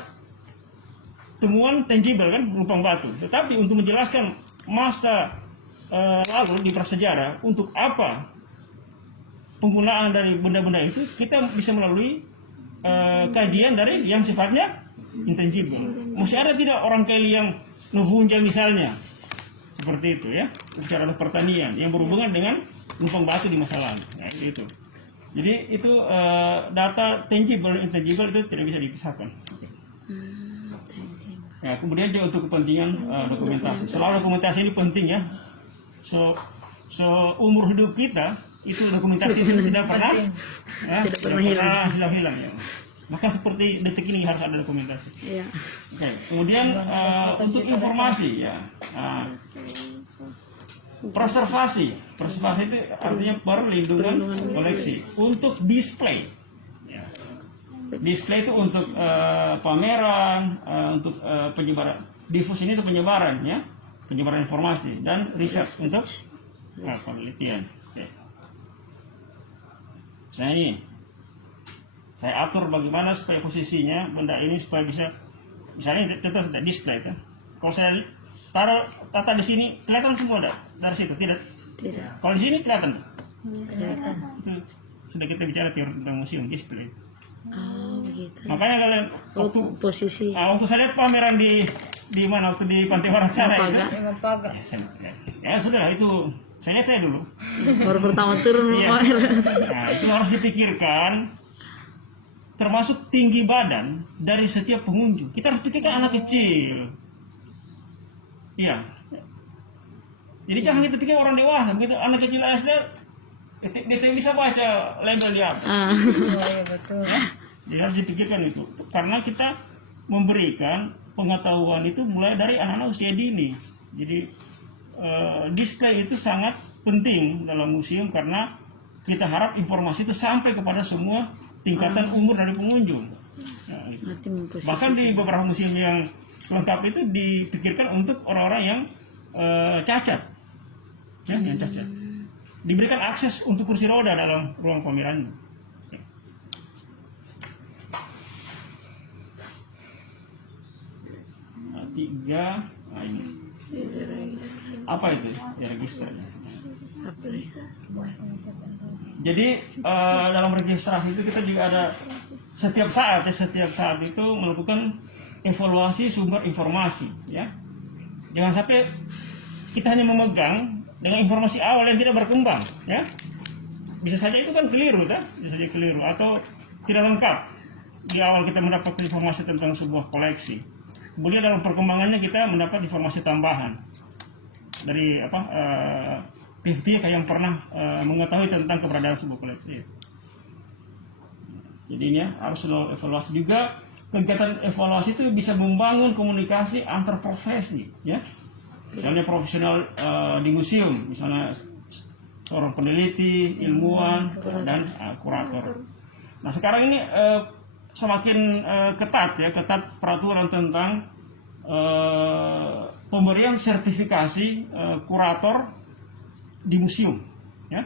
temuan tangible kan, Lumpang Batu. Tetapi untuk menjelaskan masa lalu di prasejarah untuk apa penggunaan dari benda-benda itu, kita bisa melalui kajian dari yang sifatnya intangible. Mesti ada tidak orang Kaili yang Novunja misalnya, seperti itu ya, bicara pertanian yang berhubungan dengan Lumpang Batu di masa lalu, ya, gitu. Jadi itu data tangible, intangible itu tidak bisa dipisahkan. Ya, kemudian juga untuk kepentingan dokumentasi. Selalu dokumentasi ini penting ya. Umur hidup kita itu dokumentasi itu tidak pernah hilang ya. Maka seperti detik ini harus ada dokumentasi. Iya. Oke. Kemudian untuk informasi ya, preservasi itu artinya perlindungan koleksi. Untuk display, ya. Display itu untuk pameran, untuk penyebaran, difusi ini untuk penyebaran ya, penyebaran informasi dan riset untuk penelitian. Saya atur bagaimana supaya posisinya benda ini supaya bisa, misalnya kita sudah display kan. Kalau saya taruh tata di sini kelihatan semua dari situ tidak? Tidak. Kalau di sini kelihatan? Kelihatan. Itu sudah kita bicara teori tentang museum display. Oh begitu. Makanya kalian waktu Posisi. waktu saya lihat pameran di mana waktu di Pantai Barat sana itu, Paga. ya sudah itu saya lihat saya dulu. Baru pertama turun. Iya. Nah, itu harus dipikirkan, termasuk tinggi badan dari setiap pengunjung. Kita harus pikirkan anak kecil. Iya. Jadi jangan kita pikir orang dewasa, begitu anak kecil SD dia tidak bisa baca label dia. Iya betul. Jadi harus dipikirkan itu, karena kita memberikan pengetahuan itu mulai dari anak-anak usia dini. Jadi display itu sangat penting dalam museum karena kita harap informasi itu sampai kepada semua tingkatan umur dari pengunjung. Nah, bahkan di beberapa museum yang lengkap itu dipikirkan untuk orang-orang yang cacat, ya, yang cacat. Diberikan akses untuk kursi roda dalam ruang pamerannya. Nah, 3, nah ini. Apa itu? Ya, register. Jadi dalam registrasi itu kita juga ada setiap saat itu melakukan evaluasi sumber informasi, ya. Jangan sampai kita hanya memegang dengan informasi awal yang tidak berkembang, ya. Bisa saja itu kan keliru, kan? Bisa saja keliru atau tidak lengkap. Di awal kita mendapat informasi tentang sebuah koleksi. Kemudian dalam perkembangannya kita mendapat informasi tambahan. dari pihak-pihak yang pernah mengetahui tentang keberadaan sebuah koleksi. Jadi ini ya, harus selalu evaluasi juga. Kegiatan evaluasi itu bisa membangun komunikasi antar profesi, ya. Misalnya profesional di museum, misalnya seorang peneliti, ilmuwan, dan kurator. Nah sekarang ini semakin ketat peraturan tentang pemberian sertifikasi kurator di museum, ya.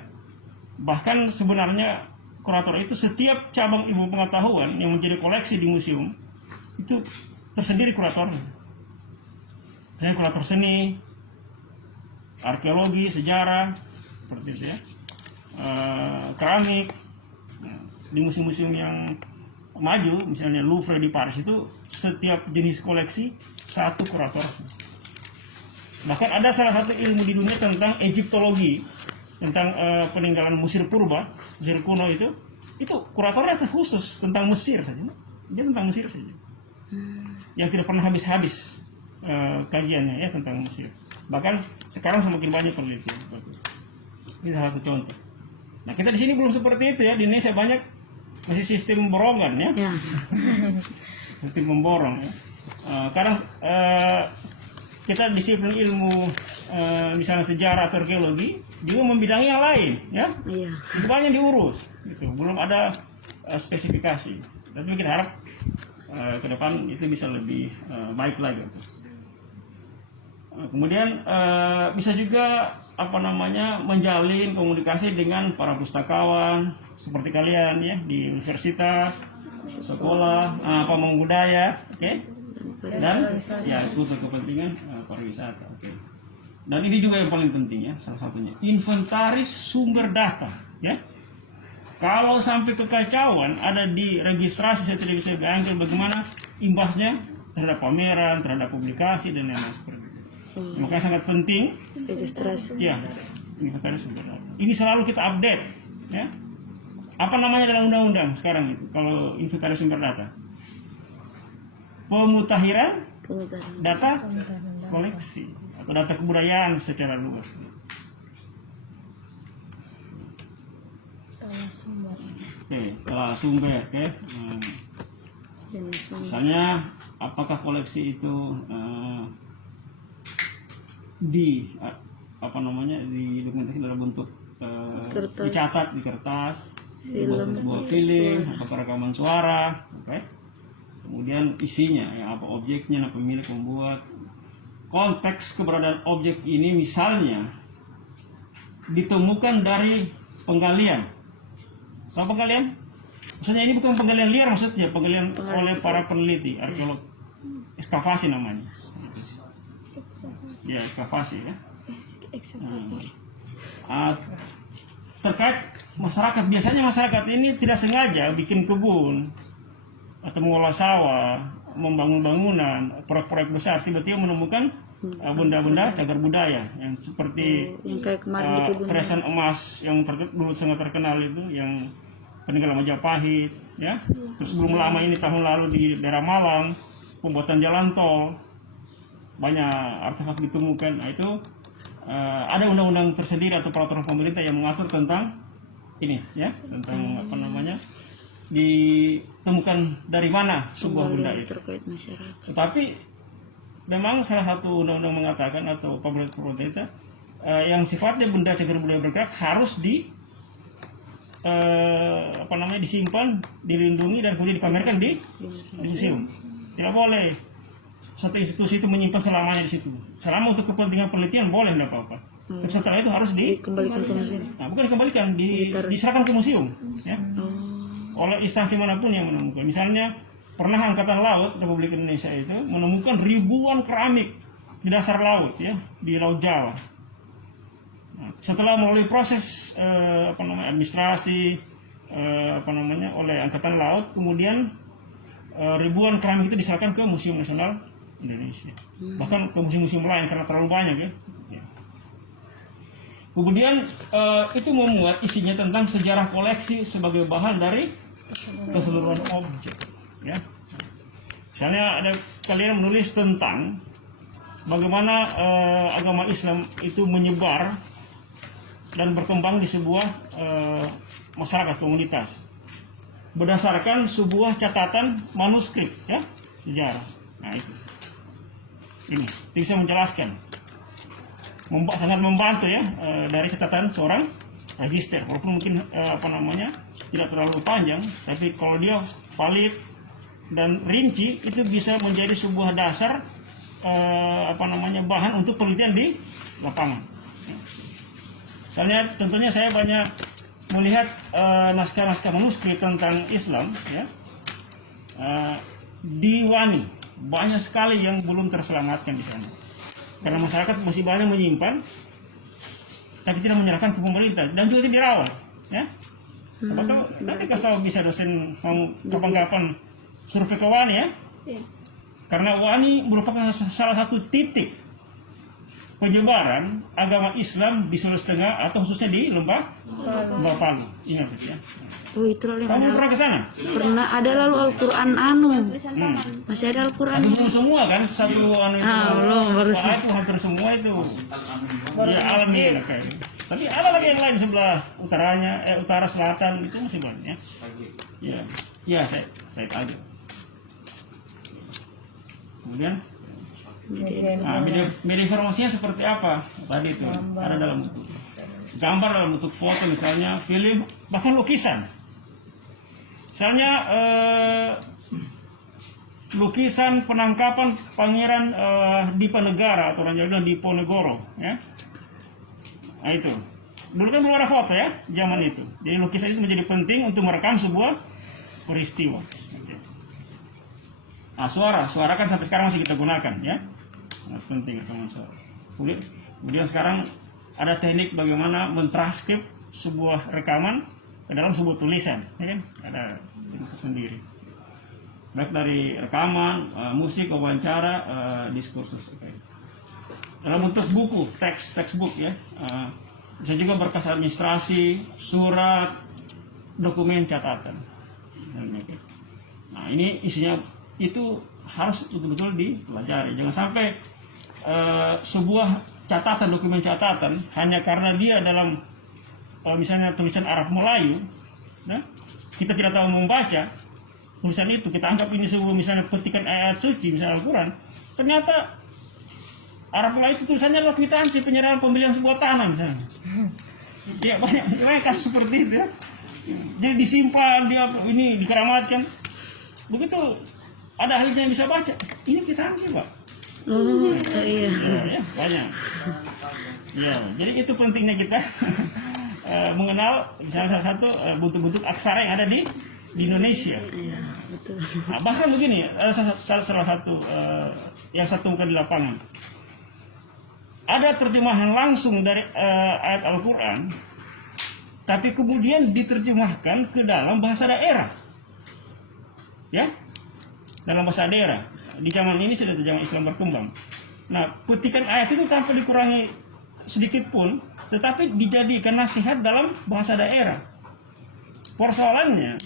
Bahkan sebenarnya kurator itu setiap cabang ilmu pengetahuan yang menjadi koleksi di museum itu tersendiri kuratornya. Misalnya kurator seni, arkeologi, sejarah, seperti itu ya, keramik. Nah, di museum-museum yang maju, misalnya Louvre di Paris itu setiap jenis koleksi satu kurator. Bahkan ada salah satu ilmu di dunia tentang Egyptologi, tentang peninggalan Mesir purba, Mesir kuno itu kuratornya khusus tentang Mesir saja. Dia tentang Mesir saja. Yang tidak pernah habis-habis kajiannya ya tentang Mesir. Bahkan sekarang semakin banyak penelitian. Ini salah satu contoh. Nah kita di sini belum seperti itu ya. Di Indonesia banyak masih sistem borongan ya. Sistem memborong ya. Kadang kita disiplin ilmu misalnya sejarah atau arkeologi juga membidangi yang lain ya. Itu banyak diurus gitu. Belum ada spesifikasi. Tapi kita harap ke depan itu bisa lebih baik lagi. Kemudian bisa juga menjalin komunikasi dengan para pustakawan seperti kalian ya di universitas, sekolah, pamong budaya, oke? Dan ya untuk kepentingan pariwisata, oke? Dan ini juga yang paling penting ya, salah satunya inventaris sumber data ya. Kalau sampai kekacauan ada di registrasi saya tidak bisa diambil bagaimana imbasnya terhadap pameran, terhadap publikasi dan lain-lain seperti itu. Makanya sangat penting registrasi. Ya, inventaris sumber data. Ini selalu kita update, ya. Apa namanya dalam undang-undang sekarang itu? Kalau inventaris sumber data, pemutahiran data koleksi atau data kebudayaan secara luas. Oke, telah sumber, oke. Misalnya, apakah koleksi itu didokumentasi dalam bentuk dicatat di kertas, sebuah film, atau rekaman suara, oke. Kemudian isinya, ya, apa objeknya, apa pemilik membuat, konteks keberadaan objek ini misalnya ditemukan dari penggalian. Apa penggalian? Maksudnya ini bukan penggalian liar, maksudnya penggalian oleh para peneliti, arkeolog, ekskavasi namanya. Ya, ekskavasi ya. Terkait masyarakat, biasanya masyarakat ini tidak sengaja bikin kebun atau mengolah sawah, membangun bangunan, proyek-proyek besar, tiba-tiba menemukan benda-benda cagar budaya yang seperti yang kayak kemarin di kebun perhiasan emas yang dulu sangat terkenal itu, yang peninggalan Majapahit ya. Terus belum lama ini tahun lalu di daerah Malang pembuatan jalan tol, banyak artefak ditemukan. Nah, itu ada undang-undang tersendiri atau peraturan pemerintah yang mengatur tentang ini ya, tentang ditemukan dari mana sebuah benda itu. terkait masyarakat. Tetapi memang salah satu undang-undang mengatakan atau pemerintah yang sifatnya benda cagar budaya bergerak harus disimpan, dilindungi dan kemudian dipamerkan di museum. Tidak boleh satu institusi itu menyimpan selamanya di situ. Selama untuk kepentingan penelitian boleh, tidak apa-apa. Tapi setelah itu harus dikembalikan ke museum. Nah, bukan dikembalikan, diserahkan ke museum, ya. Oleh instansi manapun yang menemukan. Misalnya pernah Angkatan Laut Republik Indonesia itu menemukan ribuan keramik di dasar laut, ya, di Laut Jawa. Nah, setelah melalui proses administrasi oleh Angkatan Laut, kemudian ribuan keramik itu diserahkan ke Museum Nasional Indonesia, bahkan ke museum-museum lain karena terlalu banyak ya. Kemudian itu memuat isinya tentang sejarah koleksi sebagai bahan dari keseluruhan objek. Ya. Misalnya ada kalian menulis tentang bagaimana agama Islam itu menyebar dan berkembang di sebuah masyarakat komunitas berdasarkan sebuah catatan manuskrip ya sejarah. Nah ini bisa menjelaskan, sangat membantu ya dari catatan seorang register, walaupun mungkin tidak terlalu panjang, tapi kalau dia valid dan rinci itu bisa menjadi sebuah dasar bahan untuk penelitian di lapangan. Soalnya tentunya saya banyak melihat naskah-naskah manuskrip tentang Islam ya, di Wani banyak sekali yang belum terselamatkan di sana karena masyarakat masih banyak menyimpan tapi tidak menyerahkan ke pemerintah dan juga tidak dirawat ya. Nanti kalau bisa dosen mau kapan-kapan survei ke Wani ya, karena Wani merupakan salah satu titik penyebaran agama Islam di Sulawesi Tengah atau khususnya di Lembah Palu. Ingat itu ya. Oh itu lalu Kamu pernah ke sana? pernah ada lalu Al-Quran masih ada Al-Quran. Tapi belum semua kan satu itu. Belum baru Wah, itu hampir semua itu. Ya alam dia kayak gitu. Tapi ada lagi yang lain sebelah utara selatan itu masih banyak. Ya saya tahu. Kemudian media informasinya seperti apa tadi itu ada dalam bentuk gambar, dalam bentuk foto misalnya, film, bahkan lukisan. Misalnya lukisan penangkapan Pangeran Diponegoro atau Raja Diponegoro ya. Nah itu dulu kan belum ada foto ya zaman itu, jadi lukisan itu menjadi penting untuk merekam sebuah peristiwa. Nah suara kan sampai sekarang masih kita gunakan ya, sangat penting rekaman suara. Kemudian sekarang ada teknik bagaimana mentranskrip sebuah rekaman ke dalam sebuah tulisan, ya kan? Ada teknik sendiri. Baik dari rekaman, musik, wawancara, diskursus. Dalam bentuk buku, textbook ya. Bisa juga berkas administrasi, surat, dokumen, catatan. Nah ini isinya itu harus betul-betul dipelajari. Jangan sampai sebuah catatan, dokumen catatan hanya karena dia dalam misalnya tulisan Arab Melayu, nah, kita tidak tahu membaca tulisan itu, kita anggap ini sebuah misalnya petikan ayat suci misalnya Al-Quran, ternyata Arab Melayu itu tulisannya adalah kwitansi penyerahan pembelian sebuah tanah misalnya. Ya banyak kasus seperti itu ya. Jadi disimpan, dia ini dikeramatkan. Begitu ada ahlinya yang bisa baca, ini kwitansi Pak. Iya. Ya, banyak. Ya, jadi itu pentingnya kita mengenal misalnya salah satu bentuk-bentuk aksara yang ada di Indonesia. Iya, betul. Nah, bahkan begini, ada salah satu yang saya temukan di lapangan. Ada terjemahan langsung dari ayat Al-Quran, tapi kemudian diterjemahkan ke dalam bahasa daerah. Ya, dalam bahasa daerah. Di zaman ini sudah terjemahan Islam berkembang. Nah, petikan ayat itu tanpa dikurangi sedikit pun, tetapi dijadikan nasihat dalam bahasa daerah. Persoalannya,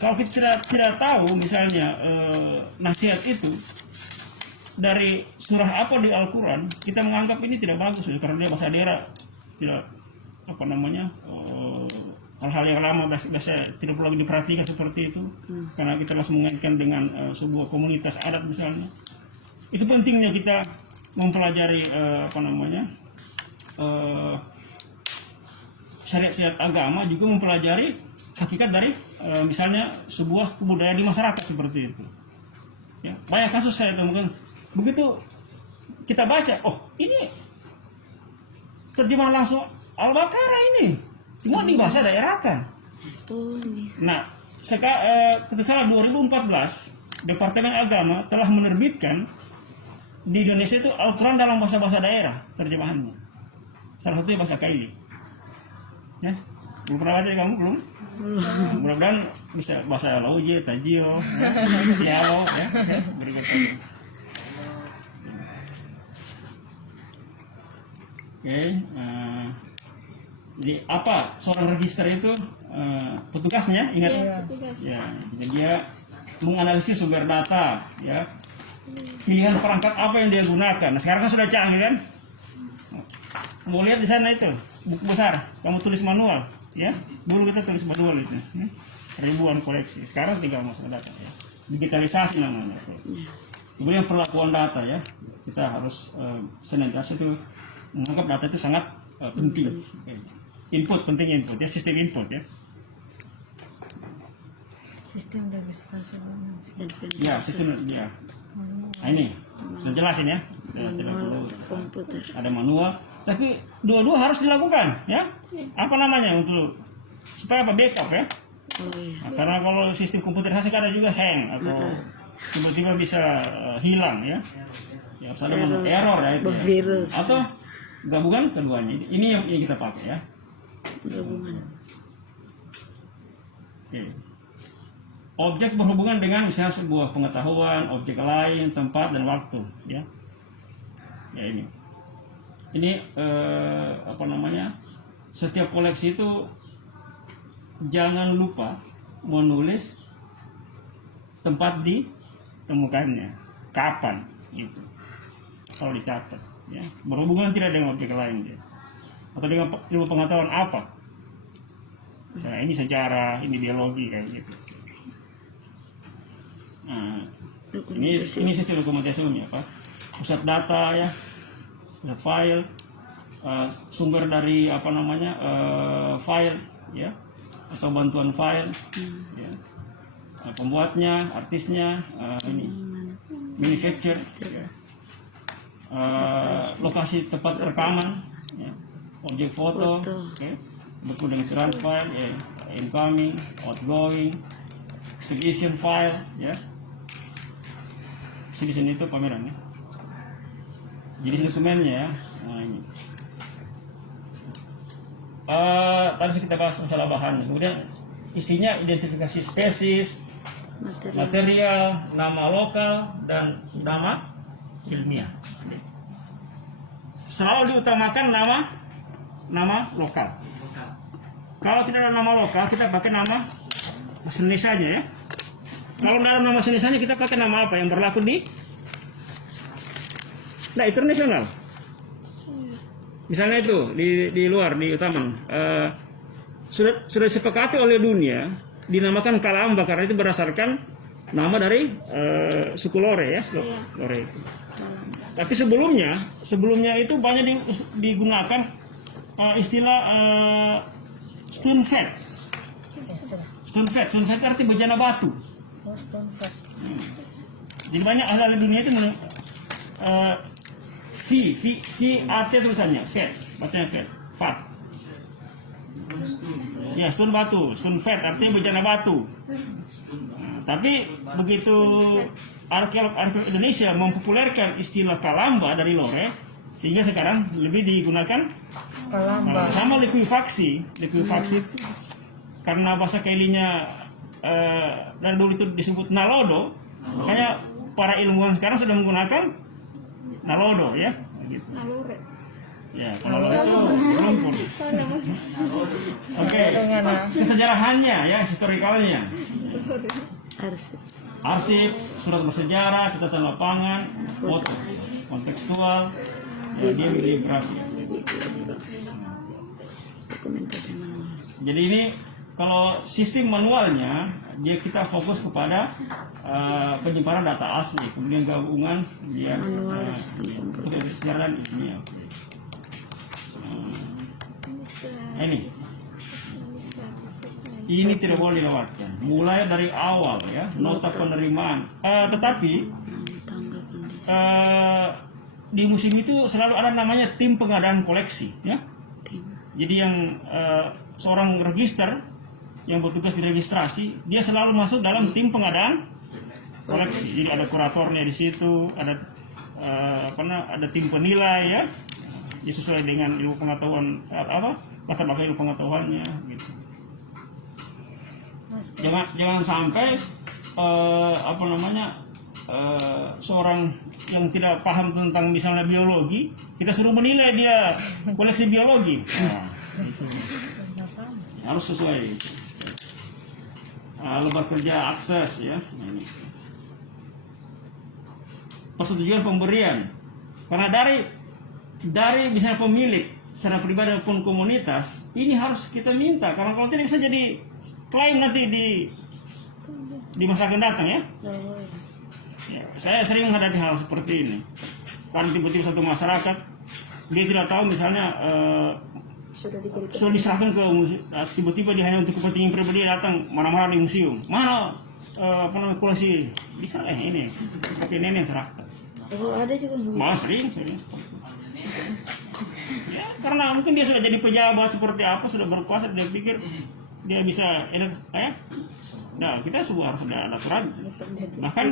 kalau kita tidak tahu misalnya nasihat itu dari surah apa di Al-Quran, kita menganggap ini tidak bagus karena dia bahasa daerah, tidak hal-hal yang lama biasa tidak perlu lagi diperhatikan seperti itu, karena kita langsung mengaitkan dengan sebuah komunitas adat misalnya. Itu pentingnya kita mempelajari syariat-syariat agama, juga mempelajari hakikat dari misalnya sebuah kebudayaan di masyarakat seperti itu. Ya, banyak kasus saya temukan begitu kita baca, oh ini terjemahan langsung Al-Baqarah ini, cuma di bahasa daerah kan. Nah, setelah 2014 Departemen Agama telah menerbitkan di Indonesia itu Al-Quran dalam bahasa-bahasa daerah terjemahannya. Salah satunya bahasa Kaili. Ya, belum pernah baca kamu belum? Nah, mudah-mudahan bisa bahasa Lauje, Tajio, Yalo, ya, berikutnya. Oke, jadi apa seorang register itu? Petugasnya, ingat? Iya, petugas. Ya, jadi dia menganalisis sumber data, ya, pilihan perangkat apa yang dia gunakan. Nah, sekarang kan sudah canggih kan. Mau lihat di sana itu buku besar, kamu tulis manual, ya. Dulu kita tulis manual itu, ya. Ribuan koleksi. Sekarang tinggal masuk data, ya. Digitalisasi namanya. Kemudian perlakuan data, ya. Kita harus senantiasa itu menganggap data itu sangat penting. Input penting input, ya, sistem input, ya. Sistem registrasi. Ya, sistem, ya. Nah, ini sudah jelasin ya. Tidak perlu komputer. ada manual. Tapi dua-dua harus dilakukan, ya. Apa namanya untuk supaya apa backup ya? Oh iya. Nah, karena kalau sistem komputer hasil ada juga hang atau tiba-tiba bisa hilang ya. Ya harus ada error ya itu. Ya. Bervirus. Atau gabungan keduanya. Ini yang kita pakai ya. Gabungan. Oke. Objek berhubungan dengan misalnya sebuah pengetahuan, objek lain, tempat dan waktu, ya. Ya ini. Ini apa namanya? Setiap koleksi itu jangan lupa menulis tempat ditemukannya, kapan gitu. Kalau dicatat, ya. Berhubungan tidak dengan objek lain, ya. Atau dengan ilmu pengetahuan apa? Misalnya ini sejarah, ini biologi kayak gitu. Nah, ini sistem dokumentasi umumnya apa? Pusat data ya, pusat file, sumber dari apa namanya file ya, atau bantuan file, ya. Pembuatnya, artisnya, ini manufacturer, ya. Lokasi tempat rekaman, ya. Objek foto, okay. Buku dengan current file, ya. Incoming, outgoing, exhibition file, ya. Exhibition itu pameran ya. Jadi dokumennya ya. Nah, ini. Tadi kita bahas masalah bahan. Kemudian isinya identifikasi spesies, material, nama lokal dan nama ilmiah. Selalu diutamakan nama lokal. Kalau tidak ada nama lokal, kita pakai nama bahasa Indonesianya ya. Kalau tidak ada nama Indonesianya, kita pakai nama apa yang berlaku di internasional. Misalnya itu di luar di Utaman sudah disepakati oleh dunia dinamakan Kalamba karena itu berdasarkan nama dari suku Lore ya, Lore. Tapi sebelumnya itu banyak digunakan istilah Stonefat. Stonefat arti bejana batu. Jadi banyak ahli dunia itu V arti tulisannya fat, bacanya fat. Ya, stone batu, stone fat artinya bejana batu. Nah, tapi begitu arkeolog Indonesia mempopulerkan istilah Kalamba dari Lore, sehingga sekarang lebih digunakan Kalamba. Sama likuifaksi karena bahasa Kailinya dari dulu itu disebut Nalodo, makanya para ilmuwan sekarang sudah menggunakan Nalodo ya. Gitu. Nalure. Ya, kalau itu lumpur. Oke, kesejarahannya ya, historikalnya. Arsip, surat bersejarah, catatan lapangan, foto, kontekstual, ya, dia biografi. Jadi ini kalau sistem manualnya, dia kita fokus kepada penyimpanan data asli, kemudian gabungan dia sejarah isinya. Ini tidak boleh dilewatkan. Mulai dari awal ya, nota penerimaan. Tetapi di museum itu selalu ada namanya tim pengadaan koleksi, ya. Jadi yang seorang register yang bertugas di registrasi, dia selalu masuk dalam tim pengadaan koleksi. Jadi ada kuratornya di situ, ada ada tim penilai ya, sesuai dengan ilmu pengetahuan latar belakang ilmu pengetahuannya gitu. Jangan sampai seorang yang tidak paham tentang misalnya biologi, kita suruh menilai dia koleksi biologi. Nah, itu. Harus sesuai. Lembar kerja akses ya. Ini. persetujuan pemberian. Karena dari misalnya pemilik secara pribadi maupun komunitas, ini harus kita minta. Karena kalau tidak bisa jadi klaim nanti di masa akan datang ya. Ya, saya sering menghadapi hal seperti ini. Kan tiba-tiba satu masyarakat dia tidak tahu misalnya sudah diserahkan ke tiba-tiba dia hanya untuk kepentingan pribadi datang marah-marah di museum. Mana koleksi bisa ini yang serahkan. Oh, ada juga. Malah sering. Ya, karena mungkin dia sudah jadi pejabat seperti apa, sudah berkuasa, dia pikir dia bisa nah, kita semua harus ada aturan. Bahkan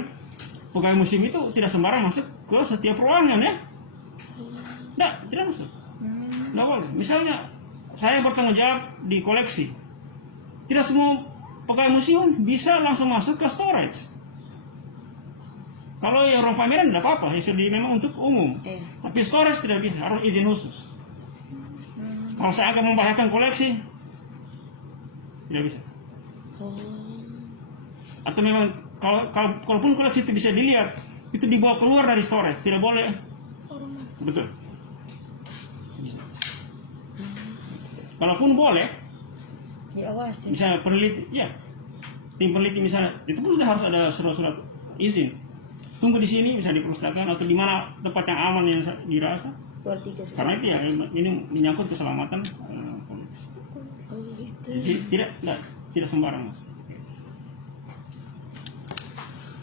pegawai museum itu tidak sembarang masuk ke setiap ruangan ya. Nah, tidak masuk. Nggak boleh. Misalnya saya bertanggung jawab di koleksi. Tidak semua pegawai museum bisa langsung masuk ke storage. Kalau yang ruang pameran tidak apa-apa, itu memang untuk umum. Tapi storage tidak bisa, harus izin khusus. Kalau saya akan membahayakan koleksi, tidak bisa. Atau memang kalaupun koleksi itu bisa dilihat, itu dibawa keluar dari storage, tidak boleh. Betul. Bisa. Kalaupun boleh, diawasi. misalnya peneliti, ya, tim peneliti misalnya, itu pun sudah harus ada surat-surat izin. Tunggu di sini, bisa di perpustakaan atau di mana tempat yang aman yang dirasa. Karena itu ya, ini menyangkut keselamatan koleksi. Jadi tidak sembarang.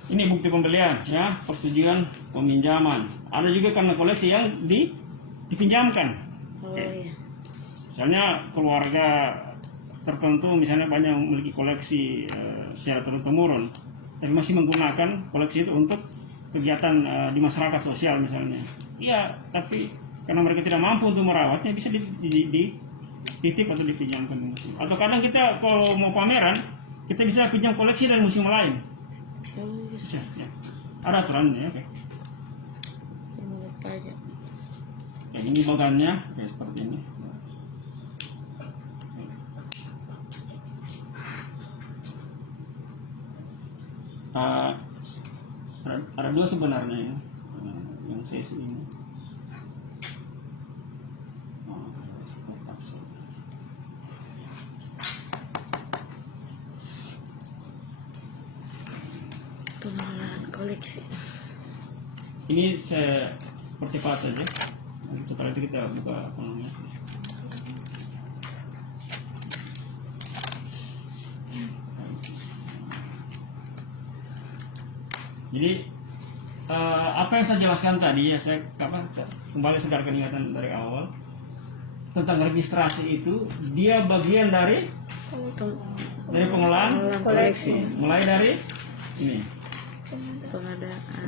Ini bukti pembelian, ya, persetujuan peminjaman. Ada juga karena koleksi yang dipinjamkan. Oke. Misalnya keluarga tertentu, misalnya banyak yang memiliki koleksi secara turun-temurun, tapi masih menggunakan koleksi itu untuk kegiatan di masyarakat sosial misalnya. Iya, tapi karena mereka tidak mampu untuk merawatnya, bisa dititip atau dipinjamkan. Atau kadang kita kalau mau pameran, kita bisa pinjam koleksi dari museum lain. Ya. Ada aturannya, oke. Ya, ini bagannya, ya, seperti ini. Ada dua sebenarnya ya, yang saya ini. Pengelolaan koleksi. Ini saya percepat saja. Setelah itu kita buka apa namanya. Jadi apa yang saya jelaskan tadi ya, saya kembali segarkan ingatan dari awal tentang registrasi itu, dia bagian dari pengelolaan koleksi. Mulai dari ini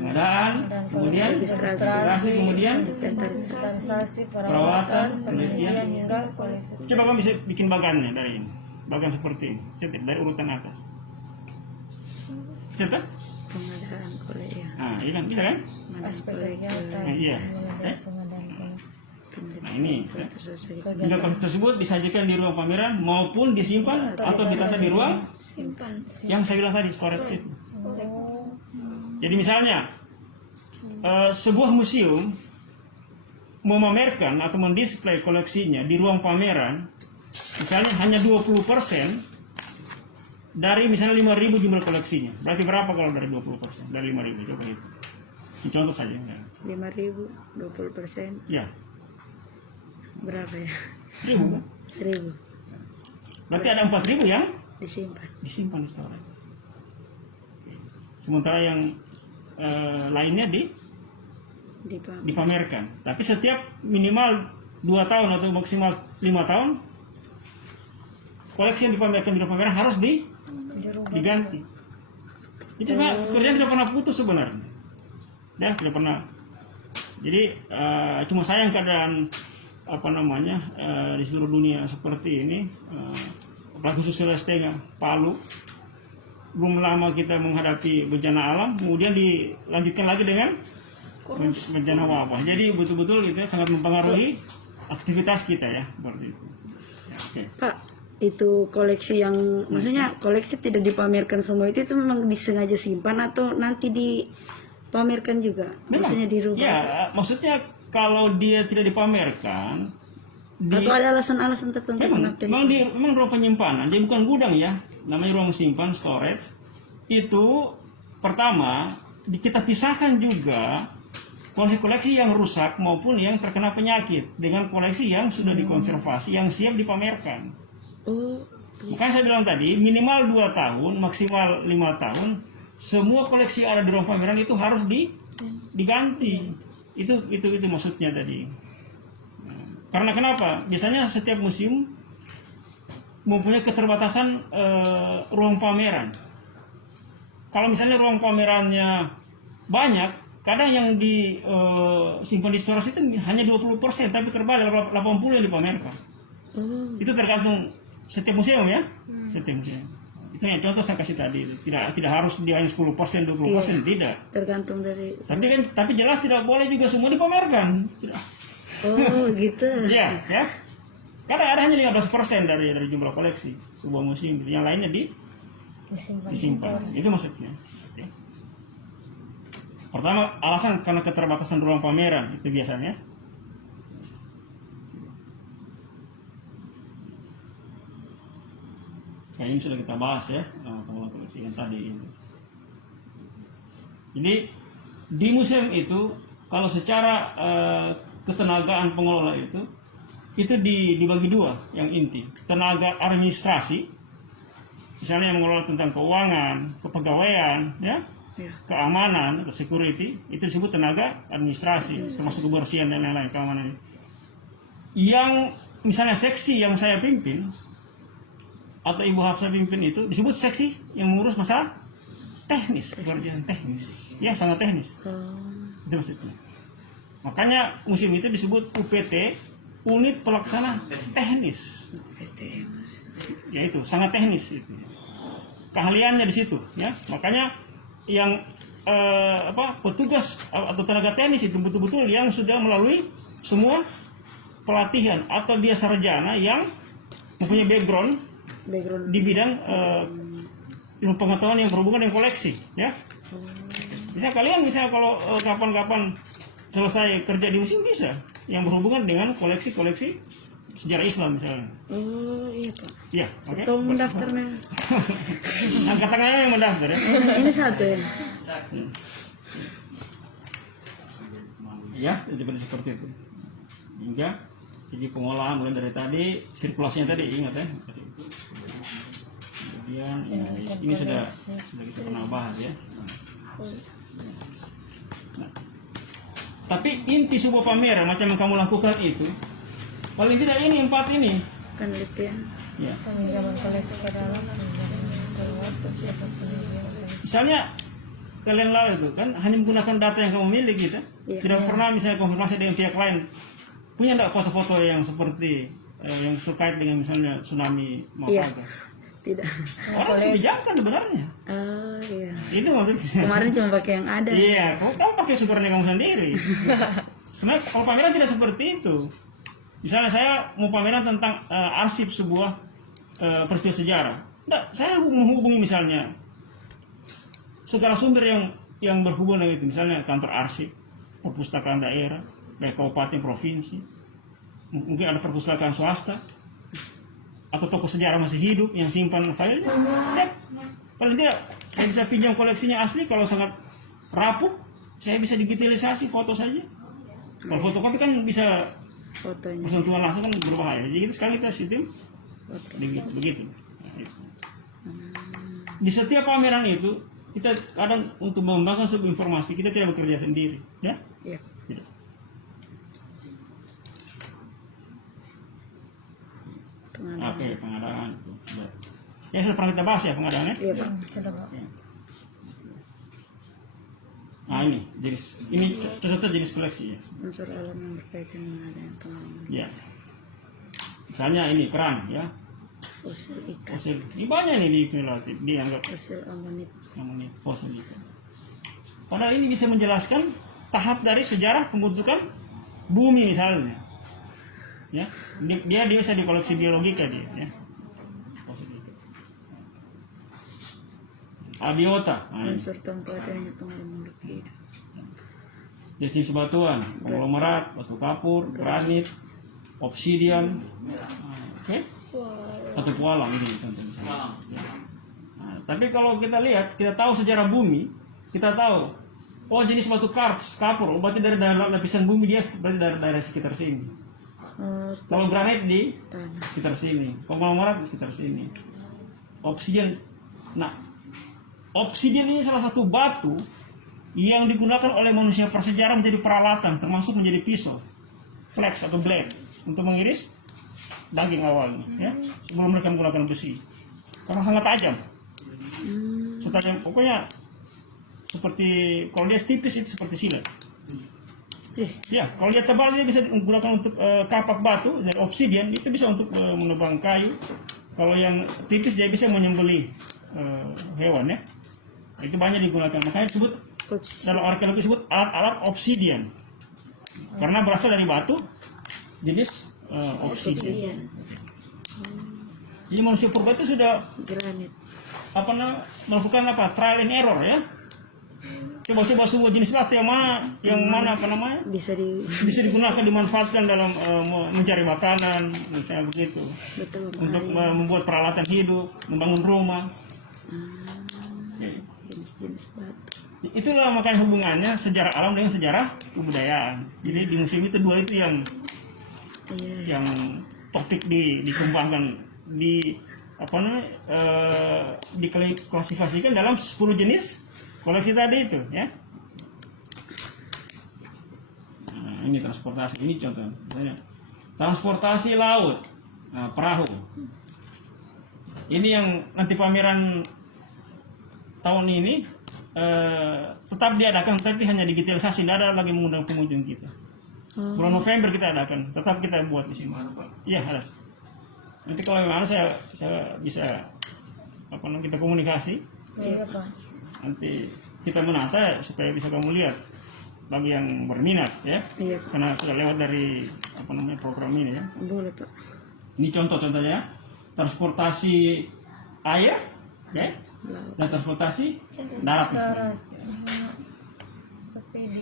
pengadaan, kemudian registrasi, kemudian Inventarisasi, perawatan, penelitian. hingga koleksi. Coba kamu bisa bikin bagannya dari ini, bagan seperti ini, cetak dari urutan atas, cetak. Pengadaan koleksi. Nah, iya kan, bisa kan? Aspek kegiatan. Iya. Pengadaan koleksi. Nah, ini. Hingga koleksi tersebut disajikan di ruang pameran maupun disimpan atau ditata di ruang Simpan. yang saya bilang tadi, storage itu. Jadi misalnya sebuah museum memamerkan atau mendisplay koleksinya di ruang pameran, misalnya hanya 20% dari misalnya 5.000 jumlah koleksinya. Berarti berapa kalau dari 20%? Dari 5.000, coba itu. Ini contoh saja. 5.000, 20%. Ya. Berapa ya? 1.000. 1.000. Berarti ada 4.000 yang disimpan. Di storage. Sementara yang lainnya dipamerkan. Tapi setiap minimal 2 tahun atau maksimal 5 tahun, koleksi yang dipamerkan di pameran harus diganti. Jadi pekerjaan tidak pernah putus sebenarnya. Ya, tidak pernah. Jadi cuma sayang keadaan di seluruh dunia seperti ini, apalagi khusus Sulawesi Tengah, Palu, belum lama kita menghadapi bencana alam, kemudian dilanjutkan lagi dengan bencana wabah. Jadi betul-betul itu sangat mempengaruhi aktivitas kita ya, seperti itu. Ya, okay. Pak, itu koleksi yang maksudnya koleksi tidak dipamerkan semua itu memang disengaja simpan atau nanti pamerkan juga. Maksudnya dirubah. Ya, maksudnya kalau dia tidak dipamerkan, Atau ada alasan-alasan tertentu memang kenapa? memang ruang penyimpanan, dia bukan gudang ya, namanya ruang simpan storage. Itu pertama kita pisahkan juga koleksi-koleksi yang rusak maupun yang terkena penyakit dengan koleksi yang sudah dikonservasi yang siap dipamerkan. Oh, Makanya saya bilang tadi minimal 2 tahun, maksimal 5 tahun, semua koleksi yang ada di ruang pameran itu harus diganti. Itu maksudnya tadi. Karena kenapa? Biasanya setiap museum mempunyai keterbatasan ruang pameran. Kalau misalnya ruang pamerannya banyak, kadang yang disimpan di storage itu hanya 20%, tapi terbalik 80% yang dipamerkan. Itu tergantung setiap museum ya, setiap museum. Itu yang contoh saya kasih tadi, tidak harus dia hanya 10%, 20%, tidak. tergantung dari. Tapi jelas tidak boleh juga semua dipamerkan. Tidak. Oh, gitu. Ya. Karena ada hanya 15% dari jumlah koleksi sebuah museum, yang lainnya disimpan. Itu maksudnya. Oke. Pertama, alasan karena keterbatasan ruang pameran itu biasanya. Nah, ini sudah kita bahas ya, pengelola koleksi yang tadi ini. Jadi di museum itu kalau secara ketenagaan pengelola itu dibagi dua yang inti. Tenaga administrasi, misalnya yang mengelola tentang keuangan, kepegawaian, ya, keamanan atau security, itu disebut tenaga administrasi, termasuk kebersihan dan lain-lain, keamanan. Yang misalnya seksi yang saya pimpin atau Ibu Hafsah pimpin itu disebut seksi yang mengurus masalah teknis, pekerjaan teknis, ya sangat teknis. Itu maksudnya. Makanya museum itu disebut UPT, unit pelaksana teknis. Yaitu sangat teknis itu. Keahliannya di situ, ya. Makanya yang petugas atau tenaga teknis itu betul-betul yang sudah melalui semua pelatihan atau dia sarjana yang mempunyai background di bidang ilmu pengetahuan yang berhubungan dengan koleksi, ya. Misalnya kalau kapan-kapan selesai kerja di museum bisa yang berhubungan dengan koleksi sejarah Islam misalnya. Oh, iya Pak. Ya, oke. Atau mendaftarnya. Angkat tangannya yang mendaftar ya. Ini satu ya. Ya, seperti itu. Hingga jadi pengolahan mulai dari tadi, sirkulasinya tadi ingat ya. Kemudian ya, ini sudah kita pernah bahas ya. Nah, tapi inti sebuah pameran macam yang kamu lakukan itu paling tidak ini 4 ini. Penelitian. Ya. Peminjaman koleksi ke dalam, Misalnya kalian lalu itu kan hanya menggunakan data yang kamu miliki gitu. Tidak pernah misalnya konfirmasi dengan pihak lain. Punya enggak foto-foto yang seperti yang terkait dengan misalnya tsunami maupun apa? Tidak. Orang bisa dijangka sebenarnya. Oh, iya. Itu maksudnya. Kemarin cuma pakai yang ada. Iya, kamu pakai sumbernya kamu sendiri. Sebenarnya kalau pameran tidak seperti itu. Misalnya saya mau pameran tentang arsip sebuah peristiwa sejarah. Nggak, saya menghubungi misalnya segala sumber yang berhubungan dengan itu. Misalnya kantor arsip, perpustakaan daerah, baik kabupaten, provinsi. Mungkin ada perpustakaan swasta. Atau toko sejarah masih hidup yang simpan filenya. Paling tidak saya bisa pinjam koleksinya asli. Kalau sangat rapuh, saya bisa digitalisasi foto saja. Kalau fotokopi kan bisa Fotonya. bersentuhan langsung kan berbahaya. Jadi sekali kita sistem begitu. Nah, itu. Di setiap pameran itu kita kadang untuk mengembangkan sebuah informasi kita tidak bekerja sendiri, ya. Iya. Tidak. Oke, pengadaan. Ya sudah pernah kita bahas ya pengadaannya. Iya Pak. Nah ini tercatat jenis koleksi ya. Unsur alam yang berkaitan dengan adanya pengalaman. Ya. Misalnya ini keran ya. Fosil ikan. Fosil. Ini banyak nih dianggap Fosil amonit. fosil ikan. Padahal ini bisa menjelaskan tahap dari sejarah pembentukan bumi misalnya. Ya, dia bisa dikoleksi biologika dia. Ya. Fosil ikan. Abiota. Nah, Unsur tanpa adanya pengaruh makhluk hidup. jenis batuan, konglomerat, batu kapur, granit, obsidian, oke, batu pualang ini contohnya. Ya. Nah, tapi kalau kita lihat, kita tahu sejarah bumi, kita tahu, oh jenis batu karst, kapur, oh, berarti dari daerah lapisan bumi dia berarti dari daerah sekitar sini. Kalau granit di sekitar sini, konglomerat di sekitar sini, obsidian. Nah, obsidian ini salah satu batu yang digunakan oleh manusia prasejarah menjadi peralatan, termasuk menjadi pisau, flex atau blade untuk mengiris daging awalnya, ya, sebelum mereka menggunakan besi, karena sangat tajam. Setajam, pokoknya seperti kalau dia tipis itu seperti silet. Ya, kalau dia tebal dia bisa digunakan untuk kapak batu dari obsidian, itu bisa untuk menebang kayu. Kalau yang tipis dia bisa menyembelih hewan, ya. Itu banyak digunakan, makanya disebut dalam arkeologi disebut alat-alat obsidian karena berasal dari batu jenis obsidian. Jadi manusia purba itu sudah Granit. melakukan trial and error, ya. Coba-coba semua jenis batu yang mana Bisa digunakan, dimanfaatkan dalam mencari makanan, misalnya begitu. betul Untuk membuat peralatan hidup, membangun rumah. jenis-jenis batu. Itulah makanya hubungannya sejarah alam dengan sejarah kebudayaan. Jadi di museum itu dua itu yang topik dikembangkan, diklasifikasikan dalam 10 jenis koleksi tadi itu, ya. Nah, ini transportasi, ini contoh misalnya transportasi laut, nah, perahu. Ini yang nanti pameran tahun ini tetap diadakan, tapi hanya digitalisasi, tidak ada lagi mengundang pengunjung kita. Bulan November kita adakan, tetap kita buat di sini. Iya, harus. Nanti kalau memang saya bisa kita komunikasi. Iya, Pak. Nanti kita menata supaya bisa kamu lihat bagi yang berminat, ya. Iya. Karena sudah lewat dari program ini, ya. Boleh Pak. Ini contohnya transportasi air, ya, dan transportasi darat misalnya.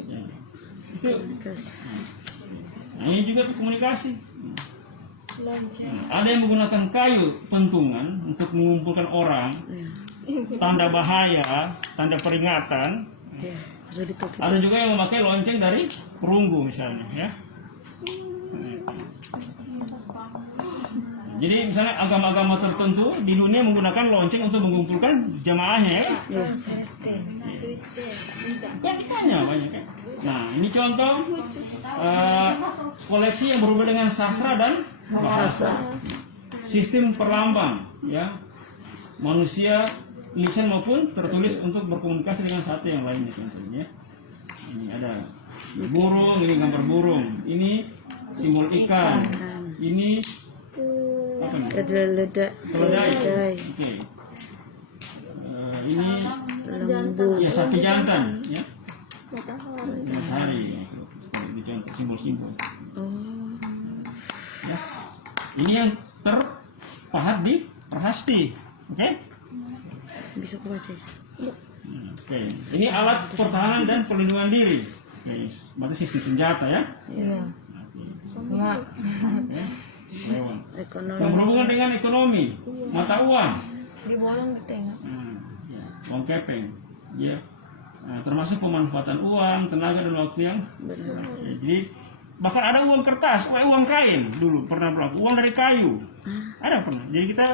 Ya. Itu. Nah, ini juga untuk komunikasi. Ada yang menggunakan kayu pentungan untuk mengumpulkan orang, tanda bahaya, tanda peringatan. Ya, jadi Pak, Ada juga yang memakai lonceng dari perunggu misalnya, ya. Jadi misalnya agama-agama tertentu di dunia menggunakan lonceng untuk mengumpulkan jamaahnya, ya. Kan banyak, ya. Nah, ini contoh koleksi yang berhubungan dengan sastra dan bahasa. Sistem perlambang, ya. Manusia lisan maupun tertulis untuk berkomunikasi dengan satu yang lainnya, contohnya. Ini ada burung, ini gambar burung. Ini simbol ikan. Ini apa nih? Keledai. Keledai. Oke. Ini Lembu. ya sapi jantan, ya. Matahari. Matahari, ya. Ini contoh simbol-simbol. Oh. Ya. Ini yang terpahat di prasasti, oke? Bisa aku baca aja. Oke. Ini alat pertahanan dan perlindungan diri. Oke. Berarti sistem senjata, ya. Iya. Semua. Oke. Hewan. Ekonomi. Yang berhubungan dengan ekonomi, mata uang, Dibolong ditengok. ya, uang kepeng, ya. Nah, termasuk pemanfaatan uang, tenaga dan waktu yang Benar. ya, jadi bahkan ada uang kertas, uang kain dulu pernah berlaku, uang dari kayu, ada pernah. Jadi kita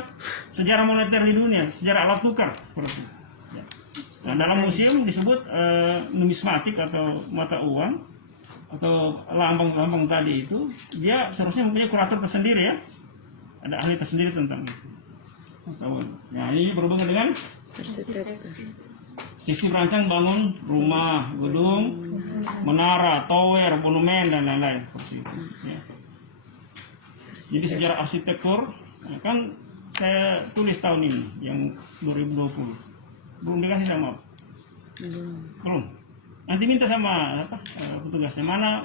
sejarah moneter di dunia, sejarah alat tukar seperti itu. Ya. Nah, dalam museum disebut numismatik atau mata uang atau lambang-lambang tadi itu, dia seharusnya mempunyai kurator tersendiri, ya. Ada ahli tersendiri tentang itu. Nah, ini berhubungan dengan Arsitek. sistem rancang bangun rumah, gedung, menara, tower, monumen dan lain-lain seperti itu. Ya. Jadi sejarah arsitektur kan saya tulis tahun ini yang 2020. Belum dikasih sama belum. Nanti minta sama petugasnya mana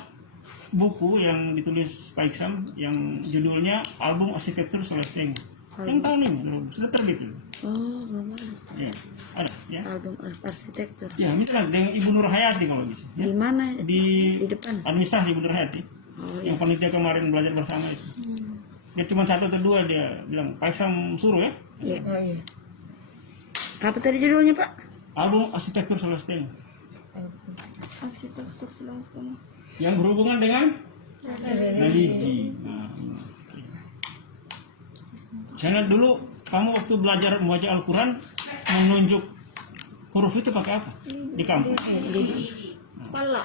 buku yang ditulis Pak Iksam yang judulnya Album Arsitektur Sulawesi Tengah. Yang tahun ini sudah terbit itu. Oh, belum ada. Ya, ada ya. Album arsitektur. Ya, minta dengan Ibu Nur Hayati kalau bisa. Ya. Di mana? Di Di depan. administrasi Ibu Nur Hayati. Oh, Yang panitia kemarin belajar bersama itu. Dia cuma 1 atau 2 dia bilang, Pak Iksam suruh ya. Iya. Oh iya. Apa tadi judulnya, Pak? Album arsitektur Celestine. Arsitektur Celestine. Yang berhubungan dengan religi. Nah, oke. Saya ingat dulu kamu waktu belajar membaca Al-Quran menunjuk huruf itu pakai apa di kampus? Pala.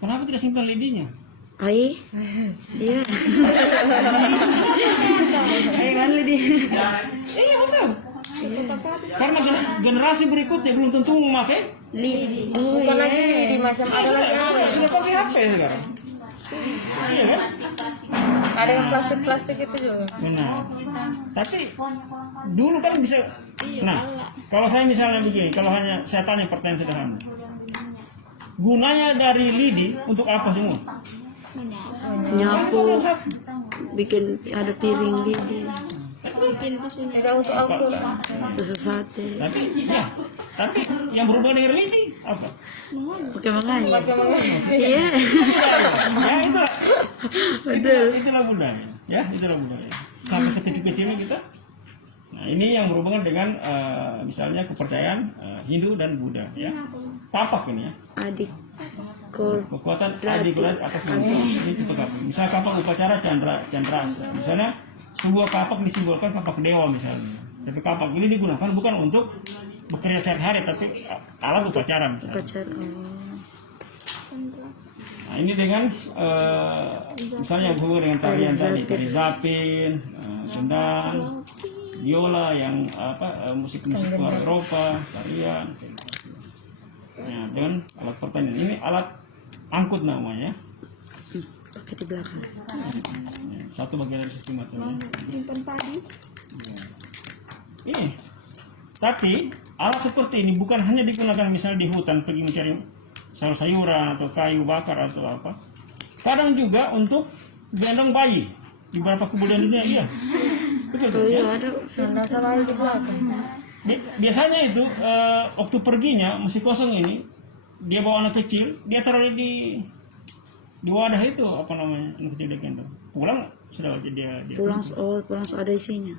Kenapa tidak simpan lidinya? Ai. Iya. Ai mana dia? Iya betul. Karena generasi berikutnya belum tentu memakai. Oh Bukan lagi iya. di macam ada lagi apa? Sudah pakai HP sekarang. Iya kan? Ada yang plastik itu juga. Benar. Tapi dulu kan bisa. Nah, kalau saya misalnya begini, kalau hanya saya tanya pertanyaan sederhana, gunanya dari lidi untuk apa semua? Nyapu, bikin ada piring lidi, Tidak untuk Al-Quran. tusuk sate, Tapi yang berhubungan dengan religi apa? pakai makanya. Iya. Ya itulah. Betul. Itulah budaya. Ya, itulah budaya. Sampai sekecil-kecilnya kita. Nah, ini yang berhubungan dengan misalnya kepercayaan Hindu dan Buddha ya. Kapak ini ya. Adik kor Kekuatan adik berat atas manusia. Ini tipe kapak. Misalnya kapak upacara Candrasa. Misalnya sebuah kapak disimbolkan kapak dewa misalnya. Tapi kapak ini digunakan bukan untuk bekerja sehari-hari tapi alat upacara misalnya. pacar. Oh. Nah, ini dengan misalnya berhubungan dengan tarian tadi, tari zapin, gendang, biola yang musik-musik luar Eropa, tarian. Kayak gitu. Ya, dengan alat pertanian ini alat angkut namanya. Pakai di belakang. Ya, satu bagian dari sistem materialnya. Simpan padi. Ini. Tapi alat seperti ini bukan hanya digunakan misalnya di hutan pergi mencari sayur-sayuran atau kayu bakar atau apa. Kadang juga untuk gendong bayi di beberapa kebudayaan dunia iya. Betul. Oh iya Ya? ada. Sandal sama di belakang. Biasanya itu waktu perginya masih kosong ini dia bawa anak kecil dia taruh di wadah itu apa namanya anak kecil dia gendong. Pulang sudah dia Pulang ada isinya.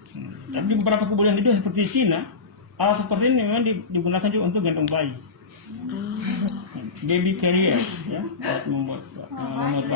Tapi di beberapa kebudayaan itu seperti Cina alat seperti ini memang digunakan juga untuk gendong bayi. Baby carrier ya buat membuat bayi.